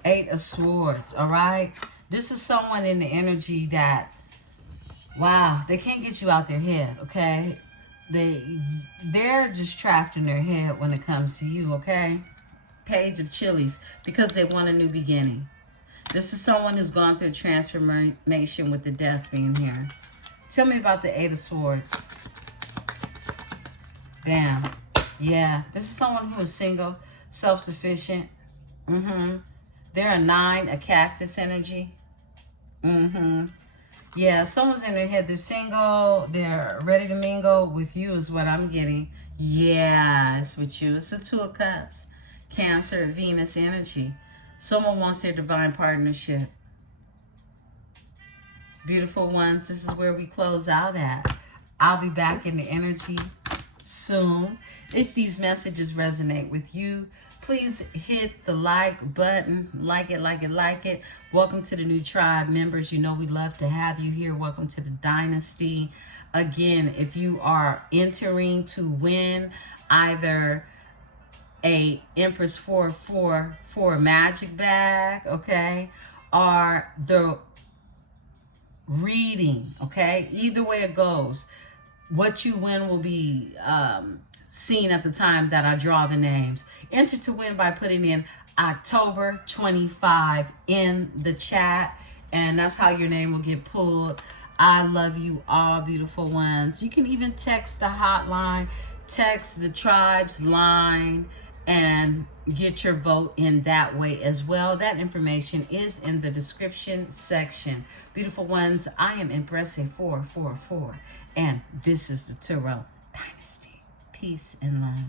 8 of Swords, all right? This is someone in the energy that, wow, they can't get you out their head, okay? They're just trapped in their head when it comes to you, okay? Page of Chilies, because they want a new beginning. This is someone who's gone through transformation with the death being here. Tell me about the 8 of Swords. Damn. Yeah. This is someone who is single, self-sufficient. They're a 9, a Cactus energy. Yeah, someone's in their head. They're single. They're ready to mingle with you is what I'm getting. Yeah, it's with you. It's the 2 of Cups. Cancer, Venus energy. Someone wants their divine partnership. Beautiful ones, this is where we close out at. I'll be back in the energy soon. If these messages resonate with you, please hit the like button. Like it. Welcome to the new tribe members. You know we love to have you here. Welcome to the dynasty. Again, if you are entering to win either a Empress 444 magic bag, okay, or the reading, okay, either way it goes, what you win will be seen at the time that I draw the names. Enter to win by putting in October 25 in the chat, and that's how your name will get pulled. I love you all, beautiful ones. You can even text the hotline, text the tribe's line, and get your vote in that way as well. That information is in the description section. Beautiful ones, I am Empresse 444, and this is the Tarot Dynasty. Peace and love.